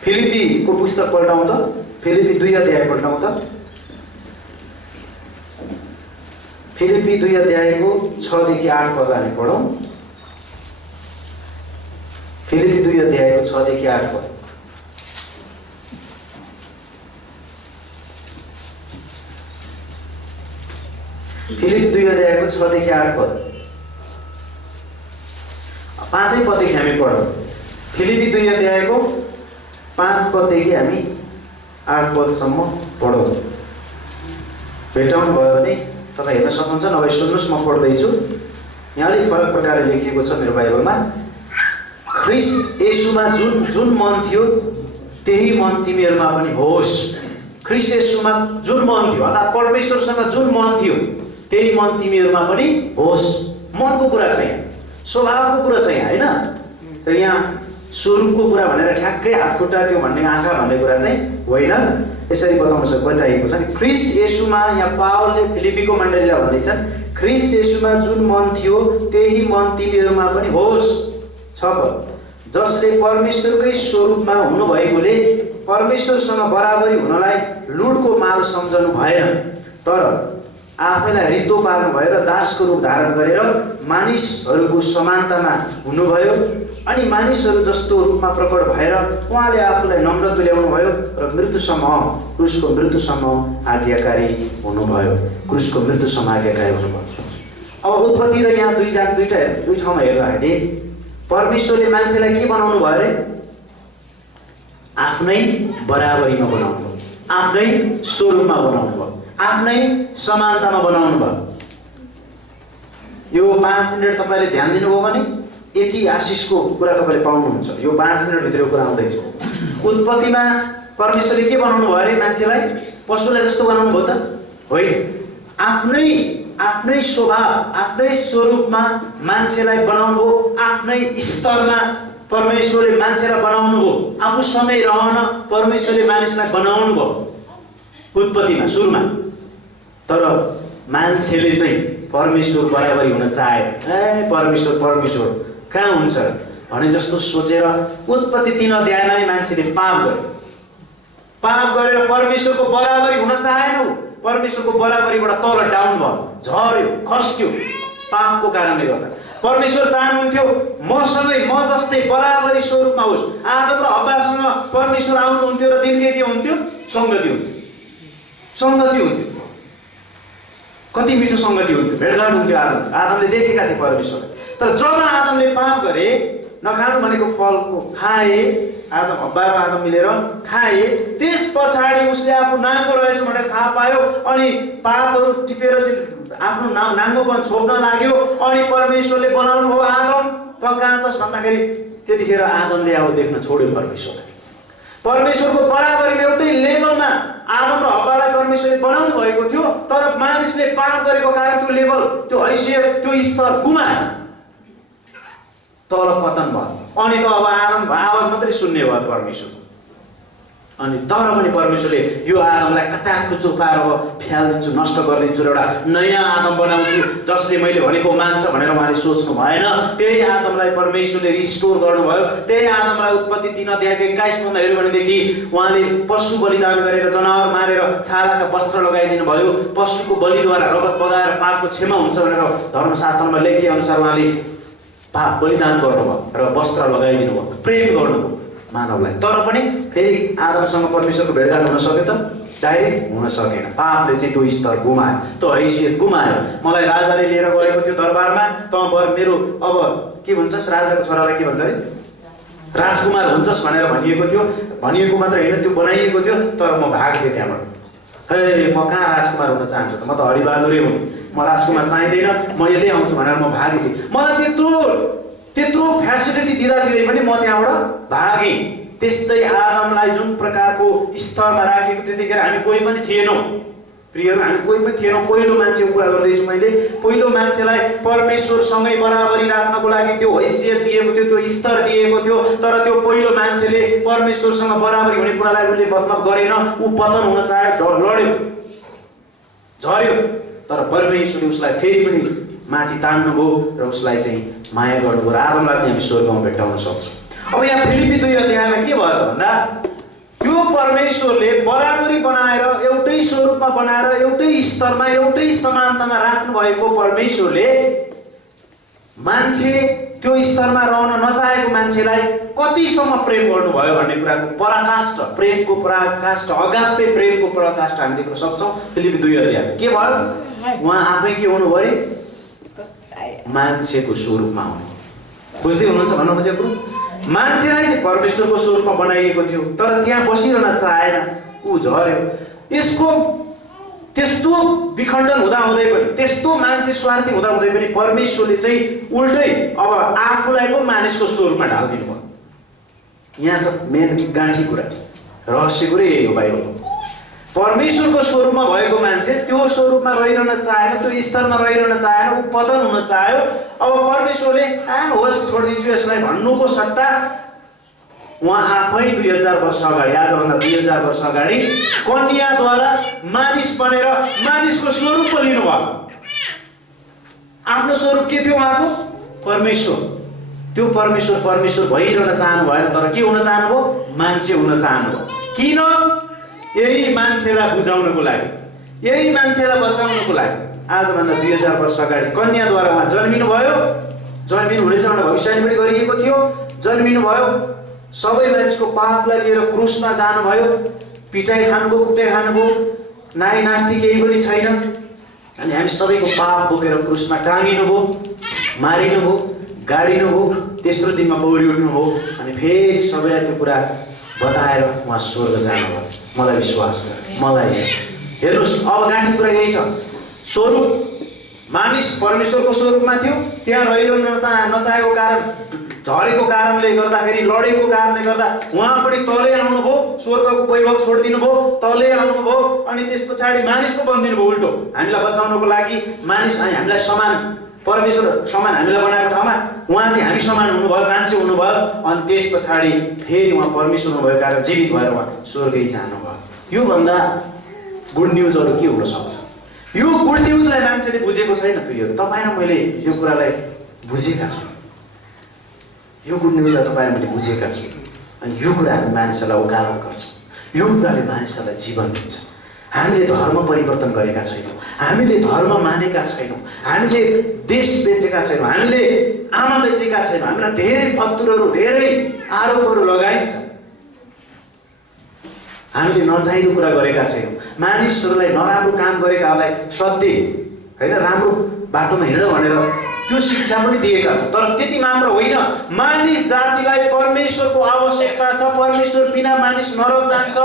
फिलिपीको पुस्तक पल्टाउँ त, फिलिपी 2 अध्याय पल्टाउँ त। फिलिपी 2 अध्यायको 6 देखि 8 पद हामी पढौँ। फिलिपी 2 अध्यायको 6 देखि 8 पद। फिलिपी 2 अध्यायको 6 देखि 8 पद। 5 पददेखि हामी पढौँ। फिलिपी 2 अध्यायको 5 पददेखि हामी 8 पदसम्म पढौँ। भेटाउनु भयो भने तपाईँ हेर्न सक्नुहुन्छ, नभए सुन्नुहोस् म पढ्दैछु। यहाँ अलिक फरक प्रकारले लेखिएको छ मेरो बाइबलमा। ख्रिस्ट येशूमा जुन मन थियो त्यही मन तिमीहरूमा पनि होस्। ख्रिस्ट येशूमा जुन मन थियो, अर्थात् परमेश्वरसँग जुन मन थियो त्यही मन तिमीहरूमा पनि होस्। मनको कुरा छ यहाँ, स्वभावको कुरा छ यहाँ, होइन? तर यहाँ स्वरूपको कुरा भनेर ठ्याक्कै हात खुट्टा त्यो भन्ने, आँखा भन्ने कुरा चाहिँ होइन। यसरी बताइएको छ नि, ख्रिस्ट येशूमा, यहाँ पावलले फिलिपीको मण्डलीलाई भन्दैछन्, ख्रिस्ट येशूमा जुन मन थियो त्यही मन तिमीहरूमा पनि होस्। 6 पद, जसले परमेश्वरकै स्वरूपमा हुनुभएकोले परमेश्वरसँग बराबरी हुनलाई लुटको माल सम्झनु भएन, तर आफैलाई रित्तो पार्नु भयो र दासको रूप धारण गरेर मानिसहरूको समानतामा हुनुभयो। अनि मानिसहरू जस्तो रूपमा प्रकट भएर उहाँले आफूलाई नम्र तुल्याउनु भयो र क्रुसको मृत्युसम्म आज्ञाकारी हुनुभयो। क्रुसको मृत्युसम्म आज्ञाकारी हुनुभयो। अब उत्पत्ति र यहाँ दुई ठाउँमा हेर्दाखेरि परमेश्वरले मान्छेलाई के बनाउनु भयो अरे? आफ्नै बराबरीमा बनाउनु भयो, आफ्नै स्वरूपमा बनाउनु भयो, आफ्नै समानतामा बनाउनु भयो। यो 5 मिनट तपाईँले ध्यान दिनुभयो भने यति आशिषको कुरा तपाईँले पाउनुहुन्छ। यो 5 मिनटभित्रको कुरा आउँदैछ। उत्पत्तिमा परमेश्वरले के बनाउनु भयो अरे? मान्छेलाई पशुलाई जस्तो बनाउनु भयो त होइन, आफ्नै स्वभाव, आफ्नै स्वरूपमा मान्छेलाई बनाउनु भयो, आफ्नै स्तरमा परमेश्वरले मान्छेलाई बनाउनु भयो। आफूसँगै रहन परमेश्वरले मानिसलाई बनाउनु भयो उत्पत्तिमा, सुरुमा। तर मान्छेले चाहिँ परमेश्वर बराबरी हुन चाहे, परमेश्वर कहाँ हुन्छ भने जस्तो सोचेर उत्पत्ति 3 अध्यायमा नै मान्छेले पाप गरेर परमेश्वरको बराबरी हुन चाहेन। परमेश्वरको बराबरीबाट तल डाउन भयो, झर्यो, खस्क्यो पापको कारणले गर्दा। परमेश्वर चाहनुहुन्थ्यो म जस्तै बराबरी स्वरूपमा होस्। आदम र हव्वासँग परमेश्वर आउनुहुन्थ्यो र दिनकै के हुन्थ्यो? संगति हुन्थ्यो। कति मिठो संगति हुन्थ्यो, भेटघाट हुन्थ्यो। आदमले देखेका थिए परमेश्वर। तर जब आदमले पाप गरे, नखानु भनेको फलको खाए, आदम मिलेर खाए, त्यस पछाडि उसले आफू नाङ्गो रहेछ भनेर थाहा पायो। अनि पातहरू टिपेर चाहिँ आफ्नो नाङ्गोपन छोप्न लाग्यो। अनि परमेश्वरले बनाउनु भयो आदम, त कहाँ छस् भन्दाखेरि त्यतिखेर आदमले अब देख्न छोड्यो परमेश्वरलाई। परमेश्वरको बराबरीमा एउटै लेभलमा आदम र हव्वालाई परमेश्वरले बनाउनु भएको थियो। तर मानिसले पाप गरेको कारण त्यो लेभल, त्यो हैसियत, त्यो स्तर गुमायो, तल पतन भयो। अनि त अब आदम आवाज मात्रै सुन्ने भयो परमेश्वर। अनि तर पनि परमेश्वरले यो आदमलाई कचाककुचो पारेर अब फ्यालिदिन्छु, नष्ट गरिदिन्छु र एउटा नयाँ आदम बनाउँछु जसले मैले भनेको मान्छ भनेर उहाँले सोच्नु भएन। त्यही आदमलाई परमेश्वरले रिस्टोर गर्नुभयो। त्यही आदमलाई उत्पत्ति 3 अध्यायको 21 पदमा हेर्यो भनेदेखि उहाँले पशु बलिदान गरेर, जनावर मारेर छालाका वस्त्र लगाइदिनु भयो। पशुको बलिद्वारा रगत बगाएर पापको क्षमा हुन्छ भनेर धर्मशास्त्रमा लेखिए अनुसार उहाँले पाप बलिदान गर्नुभयो र वस्त्र लगाइदिनु भयो, प्रेम गर्नुभयो मानवलाई। तर पनि फेरि आदमसँग परमेश्वरको भेटघाट हुन सक्यो त? डाइरेक्ट हुन सकेन। पापले चाहिँ त्यो स्तर गुमायो, त्यो हैसियत गुमायो। मलाई राजाले लिएर गएको थियो दरबारमा, त मेरो अब के भन्छस्, राजाको छोरालाई के भन्छ अरे? राजकुमार हुन्छस् भनेर भनिएको थियो। भनिएको मात्र होइन, त्यो बनाइएको थियो। तर म भाग्थेँ त्यहाँबाट। हे, म कहाँ राजकुमार हुन चाहन्छु त? म त हरिबहादुरै हुँ, म राजकुमार चाहिँदैन, म यतै आउँछु भनेर म भागेँ थिएँ। मलाई त्यत्रो फ्यासिलिटी दिँदै पनि म त्यहाँबाट भागेँ। त्यस्तै आदमलाई जुन प्रकारको स्तरमा राखेको त्यतिखेर हामी कोही पनि थिएनौँ प्रियहरू, हामी कोही पनि थिएनौँ। पहिलो मान्छेको कुरा गर्दैछु मैले। पहिलो मान्छेलाई परमेश्वरसँगै बराबरी राख्नको लागि त्यो हैसियत दिएको थियो, त्यो स्तर दिएको थियो। तर त्यो पहिलो मान्छेले परमेश्वरसँग बराबरी हुने कुरालाई उसले मतलब गरेन। ऊ पतन हुन चाह्यो, लड्यो, झर्यो। तर परमेश्वरले उसलाई फेरि पनि माथि तान्नुभयो र उसलाई चाहिँ माया गर्नुभयो र आदमलाई पनि हामी स्वर्गमा भेट्टाउन सक्छौँ। अब यहाँ फिलिपी 2 अध्यायमा के भयो भन्दा त्यो परमेश्वरले बराबरी बनाएर, एउटै स्वरूपमा बनाएर, एउटै स्तरमा, एउटै समानतामा राख्नु भएको परमेश्वरले मान्छे त्यो स्तरमा रहन नचाहेको मान्छेलाई कतिसम्म प्रेम गर्नुभयो भन्ने कुराको पराकाष्ठ, प्रेमको पराकाष्ठ, अगाप्य प्रेमको पराकाष्ठ हामी देख्न सक्छौँ फिलिपी 2 अध्यायमा। के भयो? उहाँ आफै के हुनुभयो अरे? मान्छेको स्वरूपमा हुनु। बुझ्दै हुनुहुन्छ भन्न खोजेको कुरो? मान्छेलाई चाहिँ परमेश्वरको स्वरूपमा बनाइएको थियो, तर त्यहाँ बसिरहन चाहेन, ऊ झर्यो। यसको त्यस्तो विखण्डन हुँदाहुँदै पनि, त्यस्तो मान्छे स्वार्थी हुँदाहुँदै पनि परमेश्वरले चाहिँ उल्टै अब आफूलाई पो मानिसको स्वरूपमा ढालिदिनु भयो। यहाँ छ मेन गाँठी कुरा, रहस्य कुरै यही हो बाइबलको। परमेश्वरको स्वरूपमा भएको मान्छे त्यो स्वरूपमा रहिरहन चाहेन, त्यो स्तरमा रहिरहन चाहेन, ऊ पतन हुन चाह्यो। अब परमेश्वरले होस् छोडिदिन्छु यसलाई भन्नुको सट्टा उहाँ आफै 2000 वर्ष अगाडि, आजभन्दा 2000 वर्ष अगाडि कन्याद्वारा मानिस बनेर मानिसको स्वरूप पो लिनुभयो। आफ्नो स्वरूप के थियो उहाँको? परमेश्वर। त्यो परमेश्वर परमेश्वर भइरहन चाहनु भएन, तर के हुन चाहनुभयो? मान्छे हुन चाहनुभयो। किन? यही मान्छेलाई बुझाउनको लागि, यही मान्छेलाई बचाउनको लागि। आजभन्दा 2000 वर्ष अगाडि कन्याद्वारा उहाँ जन्मिनु भयो। जन्मिनु हुनेछ भनेर भविष्यवाणी पनि गरिएको थियो। जन्मिनु भयो, सबै मानिसको पापलाई लिएर क्रुसमा जानुभयो, पिटाइ खानुभयो, कुटाइ खानुभयो, नाइ नास्ति केही पनि छैन। अनि हामी सबैको पाप बोकेर क्रुसमा टाँगिनुभयो, मारिनुभयो, गाडिनुभयो, तेस्रो दिनमा पौडी उठ्नुभयो। अनि फेरि सबैलाई त्यो कुरा बताएर उहाँ स्वर्ग जानुभयो। मलाई विश्वास गर, मलाई हेर्नुहोस्, अब गाँठी कुरा यही छ। स्वरूप मानिस परमेश्वरको स्वरूपमा थियो, त्यहाँ रहिरहन नचाहेको कारण, झरेको कारणले गर्दाखेरि, लडेको कारणले गर्दा उहाँ पनि तलै आउनुभयो, स्वर्गको वैभव छोडिदिनु भयो, तलै आउनुभयो। अनि त्यस पछाडि मानिस पो बनिदिनु भयो उल्टो, हामीलाई बचाउनको लागि। मानिस हामीलाई समान, परमेश्वर समान हामीलाई बनाएको ठाउँमा उहाँ चाहिँ हामी समान हुनुभयो, मान्छे हुनुभयो। अनि त्यस पछाडि फेरि उहाँ परमेश्वर हुनुभएको कारण जीवित भएर उहाँ स्वर्गै जानुभयो। योभन्दा गुड न्युज अरू के हुन सक्छ? यो गुड न्युजलाई मान्छेले बुझेको छैन। प्रिय तपाईँ र मैले यो कुरालाई बुझेका छौँ, यो गुड न्युजलाई तपाईँ र मैले बुझेका छौँ। अनि यो कुरा हामी मानिसहरूलाई उकालो गर्छौँ, यो कुराले मानिसहरूलाई जीवन दिन्छ। हामीले धर्म परिवर्तन गरेका छैनौँ, हामीले धर्म मानेका छैनौँ, हामीले देश बेचेका छैनौँ, हामीले आमा बेचेका छैनौँ। हामीलाई धेरै फतुरहरू, धेरै आरोपहरू लगाइन्छ। हामीले नचाहिँदो कुरा गरेका छैनौँ। मानिसहरूलाई नराम्रो काम गरेकाहरूलाई सत्य होइन, राम्रो बाटोमा हिँड भनेर त्यो शिक्षा पनि दिएका छौँ। तर त्यति मात्र होइन, मानिस जातिलाई परमेश्वरको आवश्यकता छ। परमेश्वर बिना मानिस नरक जान्छ,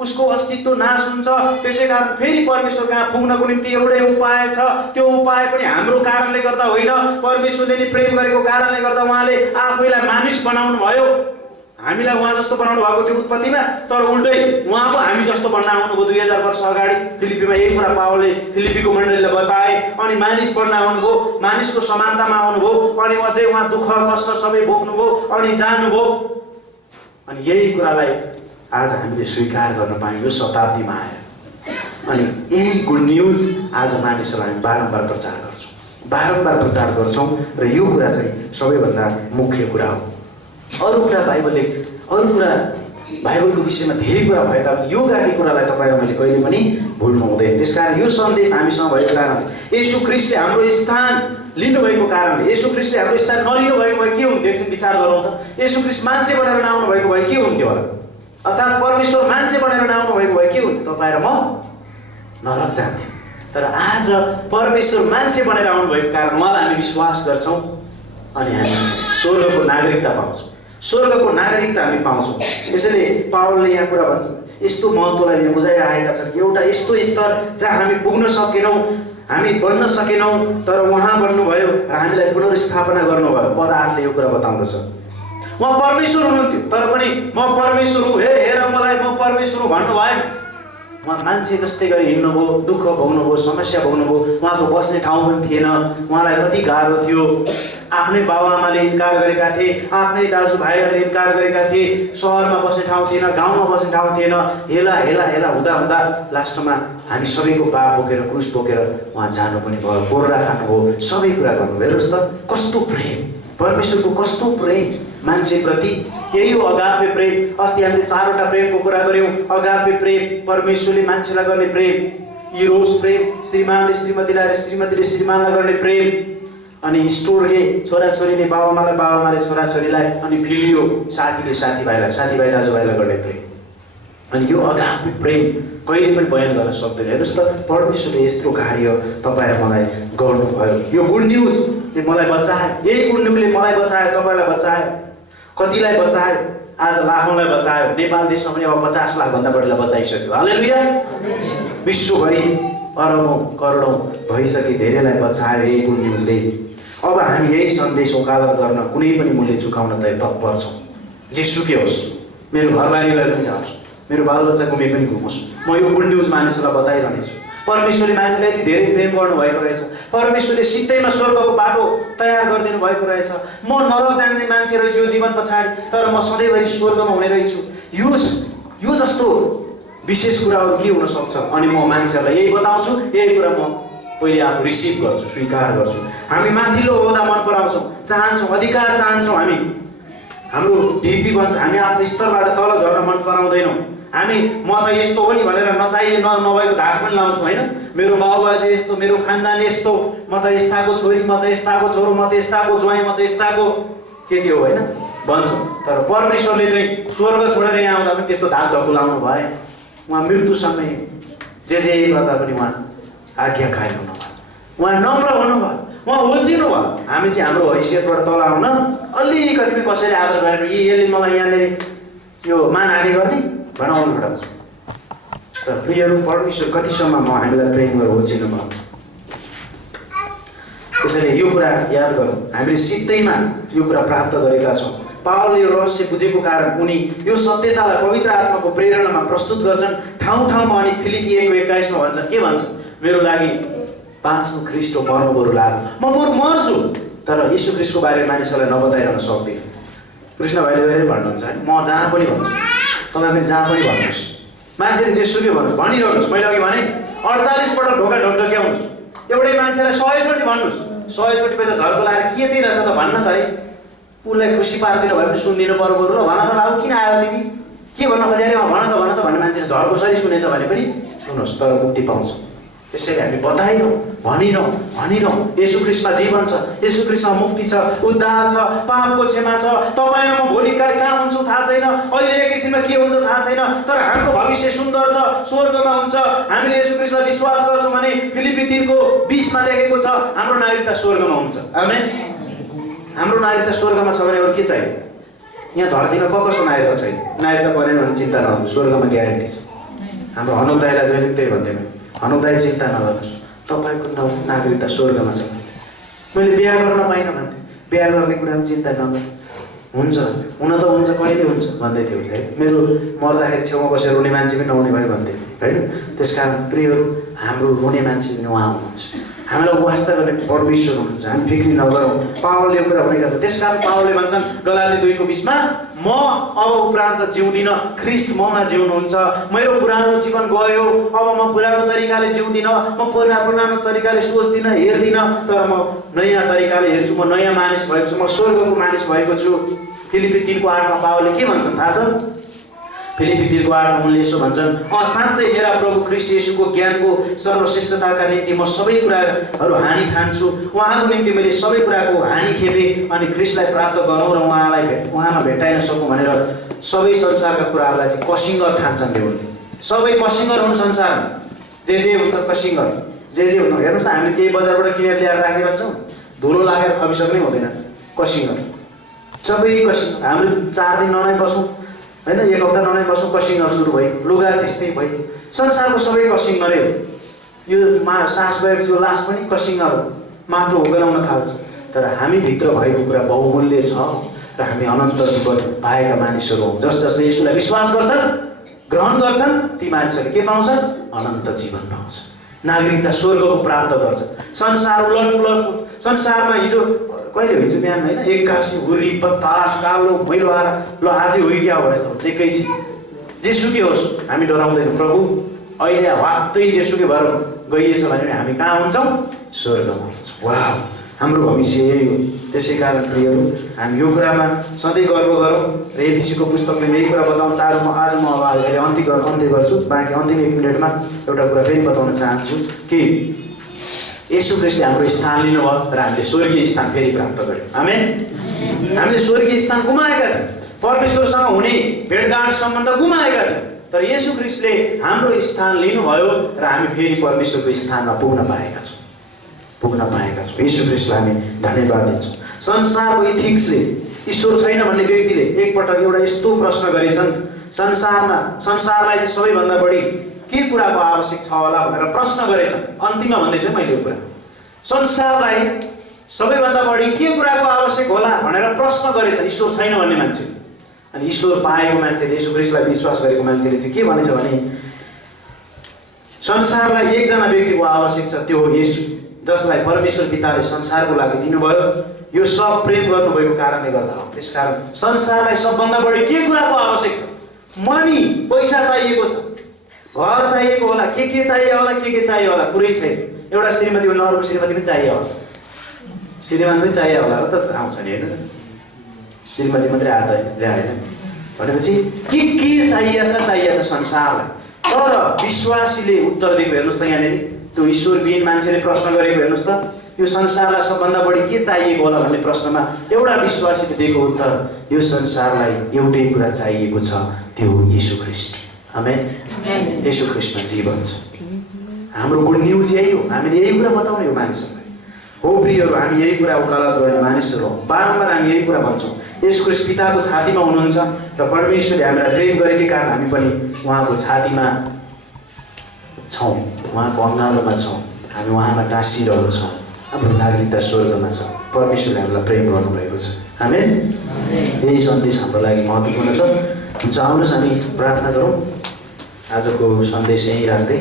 उसको अस्तित्व नाश हुन्छ। त्यसै कारण फेरि परमेश्वर कहाँ पुग्नको निम्ति एउटै उपाय छ। त्यो उपाय पनि हाम्रो कारणले गर्दा होइन, परमेश्वरले नि प्रेम गरेको कारणले गर्दा उहाँले आफैलाई मानिस बनाउनु भयो। हामीलाई उहाँ जस्तो बनाउनु भएको थियो उत्पत्तिमा, तर उल्टै उहाँ पो हामी जस्तो बन्न आउनुभयो 2000 वर्ष अगाडि। फिलिपीमा यही कुरा पावलले फिलिपीको मण्डलीलाई बताए। अनि मानिस बन्न आउनुभयो, मानिसको समानतामा आउनुभयो। अनि उहाँ दुःख कष्ट सबै भोग्नुभयो, अनि जानुभयो। अनि यही कुरालाई आज हामीले स्वीकार गर्न पायौँ यो शताब्दीमा आएर। अनि यही गुड न्युज आज मानिसहरूलाई हामी बारम्बार प्रचार गर्छौँ, बारम्बार प्रचार गर्छौँ। र यो कुरा चाहिँ सबैभन्दा मुख्य कुरा हो। अरू कुरा बाइबलको विषयमा धेरै कुरा भए तापनि यो गाँठी कुरालाई तपाईँ र मैले कहिले पनि भुल्नु हुँदैन। त्यसकारण यो सन्देश हामीसँग भएको कारणले, येशू ख्रीष्टले हाम्रो स्थान लिनुभएको कारणले, येशू ख्रीष्टले हाम्रो स्थान नलिनु भएको भए के हुन्थ्यो? एकछिन विचार गरौँ त। येशू ख्रीष्ट मान्छे बनेर नआउनु भएको भए के हुन्थ्यो होला? अर्थात् परमेश्वर मान्छे बनेर नआउनु भएको भए के हुन्थ्यो? तपाईँ र म नरक जान्थ्यौँ। तर आज परमेश्वर मान्छे बनेर आउनु भएको कारण उहाँलाई हामी विश्वास गर्छौँ। अनि हामी स्वर्गको नागरिकता पाउँछौँ, स्वर्गको नागरिकता हामी पाउँछौँ। यसैले पावलले यहाँ कुरा भन्छ, यस्तो महत्त्वलाई यहाँ बुझाइरहेका छन् कि एउटा यस्तो स्तर जहाँ हामी पुग्न सकेनौँ, हामी बढ्न सकेनौँ, तर उहाँ बन्नुभयो र हामीलाई पुनर्स्थापना गर्नुभयो। पद 8ले यो कुरा बताउँदछ। उहाँ परमेश्वर हुनुहुन्थ्यो, तर पनि म परमेश्वर हुँ, हे हेर मलाई म परमेश्वर हुँ भन्नुभयो। उहाँ मान्छे जस्तै गरी हिँड्नुभयो, दुःख भोग्नुभयो, समस्या भोग्नुभयो। उहाँको बस्ने ठाउँ पनि थिएन, उहाँलाई कति गाह्रो थियो। आफ्नै बाबुआमाले इन्कार गरेका थिए, आफ्नै दाजुभाइहरूले इन्कार गरेका थिए। सहरमा बस्ने ठाउँ थिएन, गाउँमा बस्ने ठाउँ थिएन। हेला हेला हेला हुँदा हुँदा लास्टमा हामी सबैको पाप बोकेर, क्रुस बोकेर उहाँ जानु पनि भयो, कोर्रा खानुभयो, सबै कुरा गर्नुभयो। हेर्नुहोस् त कस्तो प्रेम, परमेश्वरको कस्तो प्रेम मान्छेप्रति। यही हो अगापे प्रेम। अस्ति हामीले 4वटा प्रेमको कुरा गऱ्यौँ। अगापे प्रेम, परमेश्वरले मान्छेलाई गर्ने प्रेम। इरोस प्रेम, श्रीमानले श्रीमतीलाई र श्रीमतीले श्रीमानलाई गर्ने प्रेम। अनि स्टोरले छोराछोरीले बाबुआमालाई, बाबुआमाले छोराछोरीलाई। अनि फिलियो, साथीले साथीभाइलाई, साथीभाइ दाजुभाइलाई गर्ने प्रेम। अनि यो अगापे प्रेम कहिले पनि बयान गर्न सक्दैन। हेर्नुहोस् त परमेश्वरले यस्तो कार्य तपाईँ र मलाई गर्नुभयो। यो गुड न्युजले मलाई बचायो, यही गुड न्युजले मलाई बचायो, तपाईँलाई बचायो, कतिलाई बचायो? आज लाखौँलाई बचायो। नेपाल देशमा पनि अब 50 लाखभन्दा बढीलाई बचाइसक्यो। हालेलुया। विश्वभरि अरबौँ करोडौँ भइसके धेरैलाई बचायो यही गुड न्युजले। अब हामी यही सन्देश वकालत गर्न कुनै पनि मूल्य चुकाउन तत्पर छौँ। जेसुकै होस्, मेरो घरबारी गएर पनि जाओस्, मेरो बालबच्चा गुमे पनि घुमोस्, म यो गुड न्युज मानिसहरूलाई बताइरहनेछु। परमेश्वरले मान्छेलाई यति धेरै प्रेम गर्नुभएको रहेछ। परमेश्वरले सिधैमा स्वर्गको बाटो तयार गरिदिनु भएको रहेछ। म नरक जाने मान्छे रहेछु यो जीवन पछाडि, तर म सधैँभरि स्वर्गमा हुने रहेछु। यो जस्तो विशेष कुराहरू के हुन सक्छ? अनि म मान्छेहरूलाई यही बताउँछु, यही कुरा म पहिले आफू रिसिभ गर्छु, स्वीकार गर्छु। हामी माथिल्लो ओहदा मन पराउँछौँ, चाहन्छौँ, अधिकार चाहन्छौँ। हाम्रो ढिपी भन्छ, हामी आफ्नो स्तरबाट तल झर्न मन पराउँदैनौँ। हामी म त यस्तो हो नि भनेर नचाहिए नभएको धाक पनि लाउँछौँ होइन। मेरो बाबुबाजे यस्तो, मेरो खानदान यस्तो, म त यस्ताको छोरी, म त यस्ताको छोरो, म त यस्ताको ज्वाइँ, म त यस्ताको के हो होइन भन्छौँ। तर परमेश्वरले चाहिँ स्वर्ग छोडेर यहाँ आउँदा पनि त्यस्तो धाक धक्कु लाउनु भए। उहाँ मृत्युसँगै जे गर्दा पनि उहाँ आज्ञाकारी हुनुभयो, उहाँ नम्र हुनुभयो, उहाँ होचिनु भयो। हामी चाहिँ हाम्रो हैसियतबाट तल आउन अलिकति पनि कसैले आदर गरेर यसले मलाई यहाँनिर यो मानहानि गर्ने भनाउनु भटाउँछ। तर प्रियहरू, परमेश्वर कतिसम्म हामीलाई प्रेम गरेर होचिनु भयो। त्यसैले यो कुरा याद गरौँ, हामीले सित्तैमा यो कुरा प्राप्त गरेका छौँ। पावलले यो रहस्य बुझेको कारण उनी यो सत्यतालाई पवित्र आत्माको प्रेरणामा प्रस्तुत गर्छन्। ठाउँ ठाउँमा अनि फिलिपी 1:21 भन्छ, के भन्छ? मेरो लागि बाँच्नु ख्रीष्ट हो, मर्नु बरु लाभ। म बरु मर्छु, तर यीशु ख्रीष्टको बारेमा मानिसहरूलाई नबताइरहन सक्दिनँ। कृष्ण भाइले धेरै भन्नुहुन्छ है, म जहाँ पनि भन्छु, तपाईँ पनि जहाँ पनि भन्नुहोस्, मान्छेले जेसुकै भन्नुहोस्, भनिरहनुहोस्। मैले अघि भने 48 पटक ढोका ढकढक्याउनुहोस्, एउटै मान्छेलाई 100 चोटि भन्नुहोस्। 100 चोटि त झर्को लाएर के चाहिँ रहेछ त भन्न त है। उसलाई खुसी पारिदिनु भयो भने सुनिदिनु पर्यो बरु। ल भन त बाबु, किन आयो तिमी, के भन्न खोजे अरे भन त भन्ने मान्छेले झर्को सरी सुनेछ भने पनि सुनोस्, तर मुक्ति पाउँछ। त्यसैले हामी बताइरहँ, भनिरहँ येशू ख्रीष्टमा जीवन छ, येशू ख्रीष्टमा मुक्ति छ, उद्धार छ, पापको क्षमा छ। तपाईँ म भोलि कहाँ हुन्छु थाहा छैन, अहिले एकैछिनमा के हुन्छ थाहा छैन, तर हाम्रो भविष्य सुन्दर छ, स्वर्गमा हुन्छ। हामीले येशू ख्रीष्टलाई विश्वास गर्छौँ भने फिलिपी 3:20 लेखेको छ, हाम्रो नागरिकता स्वर्गमा हुन्छ। आमेन। हाम्रो नागरिकता स्वर्गमा छ भने अरू के चाहियो? यहाँ धरतीमा कसको नागरिकता छैन? नागरिकता बनेन भने चिन्ता नगर्नु, स्वर्गमा ग्यारेन्टी छ। हाम्रो हनुक दाइलाई जहिले त्यही भन्थेँ, हनुक दाइ चिन्ता नगर्नुहोस्, तपाईँको नागरिकता स्वर्गमा छ। मैले बिहा गर्न पाइनँ भन्थेँ, बिहा गर्ने कुरामा चिन्ता नगर्नु, हुन्छ, हुन त हुन्छ, कहिले हुन्छ भन्दै थियो है। मेरो मर्दाखेरि छेउमा बसेर रुने मान्छे पनि नहुने भयो भन्दै होइन। त्यस कारण प्रियहरू, हाम्रो रुने मान्छे पनि उहाँ हुनुहुन्छ, हामीलाई वास्ता गर्ने परमेश्वर हुनुहुन्छ। हामी फिक्री नगरौँ। पावलले यो कुरा भनेका छन्। त्यस कारण पावलले भन्छन् गलाती 2:20 म अब उपरान्त जिउँदिन, ख्रीष्ट ममा जिउनुहुन्छ। मेरो पुरानो जीवन गयो, अब म पुरानो तरिकाले जिउँदिन, म पुरानो तरिकाले सोच्दिनँ, हेर्दिनँ, तर म नयाँ तरिकाले हेर्छु। म नयाँ मानिस भएको छु, म स्वर्गको मानिस भएको छु। फिलिपी 3:8 पावलले के भन्छन् थाहा छ? फिलिपी 3:8 उनले यसो भन्छन्, साँच्चै मेरा प्रभु ख्रीष्ट येशूको ज्ञानको सर्वश्रेष्ठताका निम्ति म सबै कुराहरू हानि ठान्छु। उहाँको निम्ति मैले सबै कुराको हानि खेपेँ अनि ख्रीष्टलाई प्राप्त गरौँ र उहाँमा भेट्टाइन सकौँ भनेर सबै संसारका कुराहरूलाई चाहिँ कसिङ्गर ठान्छन्। उनले सबै कसिङ्गर हुन् संसारमा, जे हुन्छ कसिङ्गर, जे हुन्छ। हेर्नुहोस् न, हामीले केही बजारबाट किनेर ल्याएर राखिरहन्छौँ, धुलो लागेर खपिसक्नै हुँदैन, कसिङ्गर, सबै कसिङ्गर। हाम्रो 4 दिन ननै बसौँ होइन, 1 हप्ता ननै बसौँ, कसिङ्गर सुरु भयो। लुगा त्यस्तै भयो, संसारको सबै कसिङ्गरै हो। यो सास गएपछि लास पनि कसिङ्गर हो, माटो उगलाउन थाल्छ। तर हामी भित्र भएको कुरा बहुमूल्य छ र हामी अनन्त जीवन पाएका मानिसहरू हौँ। जसले येशूलाई विश्वास गर्छन्, ग्रहण गर्छन्, ती मानिसहरूले के पाउँछन्? अनन्त जीवन पाउँछ, नागरिकता स्वर्गको प्राप्त गर्छ। संसार उलटपुलट, संसारमा हिजो बिहान होइन 81 हुरी बतास कालो मैलो आएर ल आजै हो कि अब यस्तो हुन्छ एकैछिन। जेसुकै होस्, हामी डराउँदैनौँ। प्रभु अहिले वात्तै जेसुकै भएर गइएछ भने हामी कहाँ हुन्छौँ? स्वर्गमा हुन्छौँ। वाह, हाम्रो भविष्य यही हो। त्यसै कारण प्रियहरू, हामी यो कुरामा सधैँ गर्व गरौँ र एफिसीको पुस्तकले यही कुरा बताउँछ। आज म अहिले अन्त्य गर्छु, बाँकी अन्तिम 1 मिनटमा एउटा कुरा फेरि बताउन चाहन्छु कि येशू ख्रीष्टले हाम्रो स्थान लिनुभयो र हामीले स्वर्गीय स्थान फेरि प्राप्त गर्यौँ। आमेन। हामीले स्वर्गीय स्थान गुमाएका थियौँ, परमेश्वरसँग हुने भेटघाट सम्बन्ध गुमाएका थियौँ, तर येशू ख्रीष्टले हाम्रो स्थान लिनुभयो र हामी फेरि परमेश्वरको स्थानमा पुग्न पाएका छौँ। येशू ख्रीष्टलाई हामी धन्यवाद दिन्छौँ। संसारको इथिक्सले, ईश्वर छैन भन्ने व्यक्तिले एकपटक एउटा यस्तो प्रश्न गरेछन्, संसारलाई चाहिँ सबैभन्दा बढी के कुराको आवश्यक छ होला भनेर प्रश्न गरेछन्। अन्तिममा भन्दैछु मैले यो कुरा, संसारलाई सबैभन्दा बढी के कुराको आवश्यक होला भनेर प्रश्न गरेछन् ईश्वर छैन भन्ने मान्छे। अनि ईश्वर पाएको मान्छेले, येशू ख्रीष्टलाई विश्वास गरेको मान्छेले चाहिँ के भनेछ भने संसारलाई एकजना व्यक्तिको आवश्यक छ, त्यो हो येशू, जसलाई परमेश्वर पिताले संसारको लागि दिनुभयो। यो सब प्रेम गर्नुभएको कारणले गर्दा हो। त्यसकारण संसारलाई सबभन्दा बढी के कुराको आवश्यक छ? मनी, पैसा चाहिएको छ, घर चाहिएको होला, के चाहियो होला, के चाहियो होला, कुरै छैन। एउटा श्रीमती भन्दा अर्को श्रीमती पनि चाहियो होला, श्रीमान पनि चाहियो होला र त आउँछ नि होइन, श्रीमती मात्रै आएन भनेपछि के चाहिएको छ संसारलाई। तर विश्वासीले उत्तर दिएको हेर्नुहोस् त, यहाँनिर त्यो ईश्वरविहीन मान्छेले प्रश्न गरेको हेर्नुहोस् त, यो संसारलाई सबभन्दा बढी के चाहिएको होला भन्ने प्रश्नमा एउटा विश्वासीले दिएको उत्तर, यो संसारलाई एउटै कुरा चाहिएको छ, त्यो हो यीशु ख्रीष्ट। आमेन। यीशु ख्रीष्टमा जीवन छ। हाम्रो गुड न्युज यही हो, हामीले यही कुरा बताउने हो मानिसहरूलाई। हो प्रियहरू, हामी यही कुरा उकालत गर्ने मानिसहरू हौँ, बारम्बार हामी यही कुरा भन्छौँ। यस ख्रीष्ट पिताको छातीमा हुनुहुन्छ र परमेश्वरले हामीलाई प्रेम गरेकै कारण हामी पनि उहाँको छातीमा छौँ, उहाँको अँगालोमा छौँ, हामी उहाँमा टाँसिरहेको छौँ। हाम्रो नागरिकता स्वर्गमा छ, परमेश्वरले हामीलाई प्रेम गर्नुभएको छ। आमेन। यही सन्देश हाम्रो लागि महत्त्वपूर्ण छ। हुन्छ, आउनुहोस् हामी प्रार्थना गरौँ। आजको सन्देश यहीँ राख्दै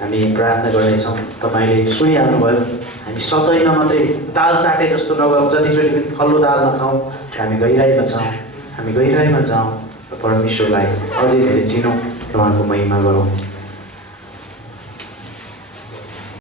हामी प्रार्थना गर्नेछौँ। तपाईँले सुनिहाल्नुभयो, हामी सतैमा मात्रै दाल चाटे जस्तो नगरौँ, जतिचोटि पनि खल्लो दाल नखाउँ, हामी गहिराइमा छौँ, हामी गहिराइमा जाउँ र परमेश्वरलाई अझै धेरै चिनौँ र उहाँको महिमा गरौँ।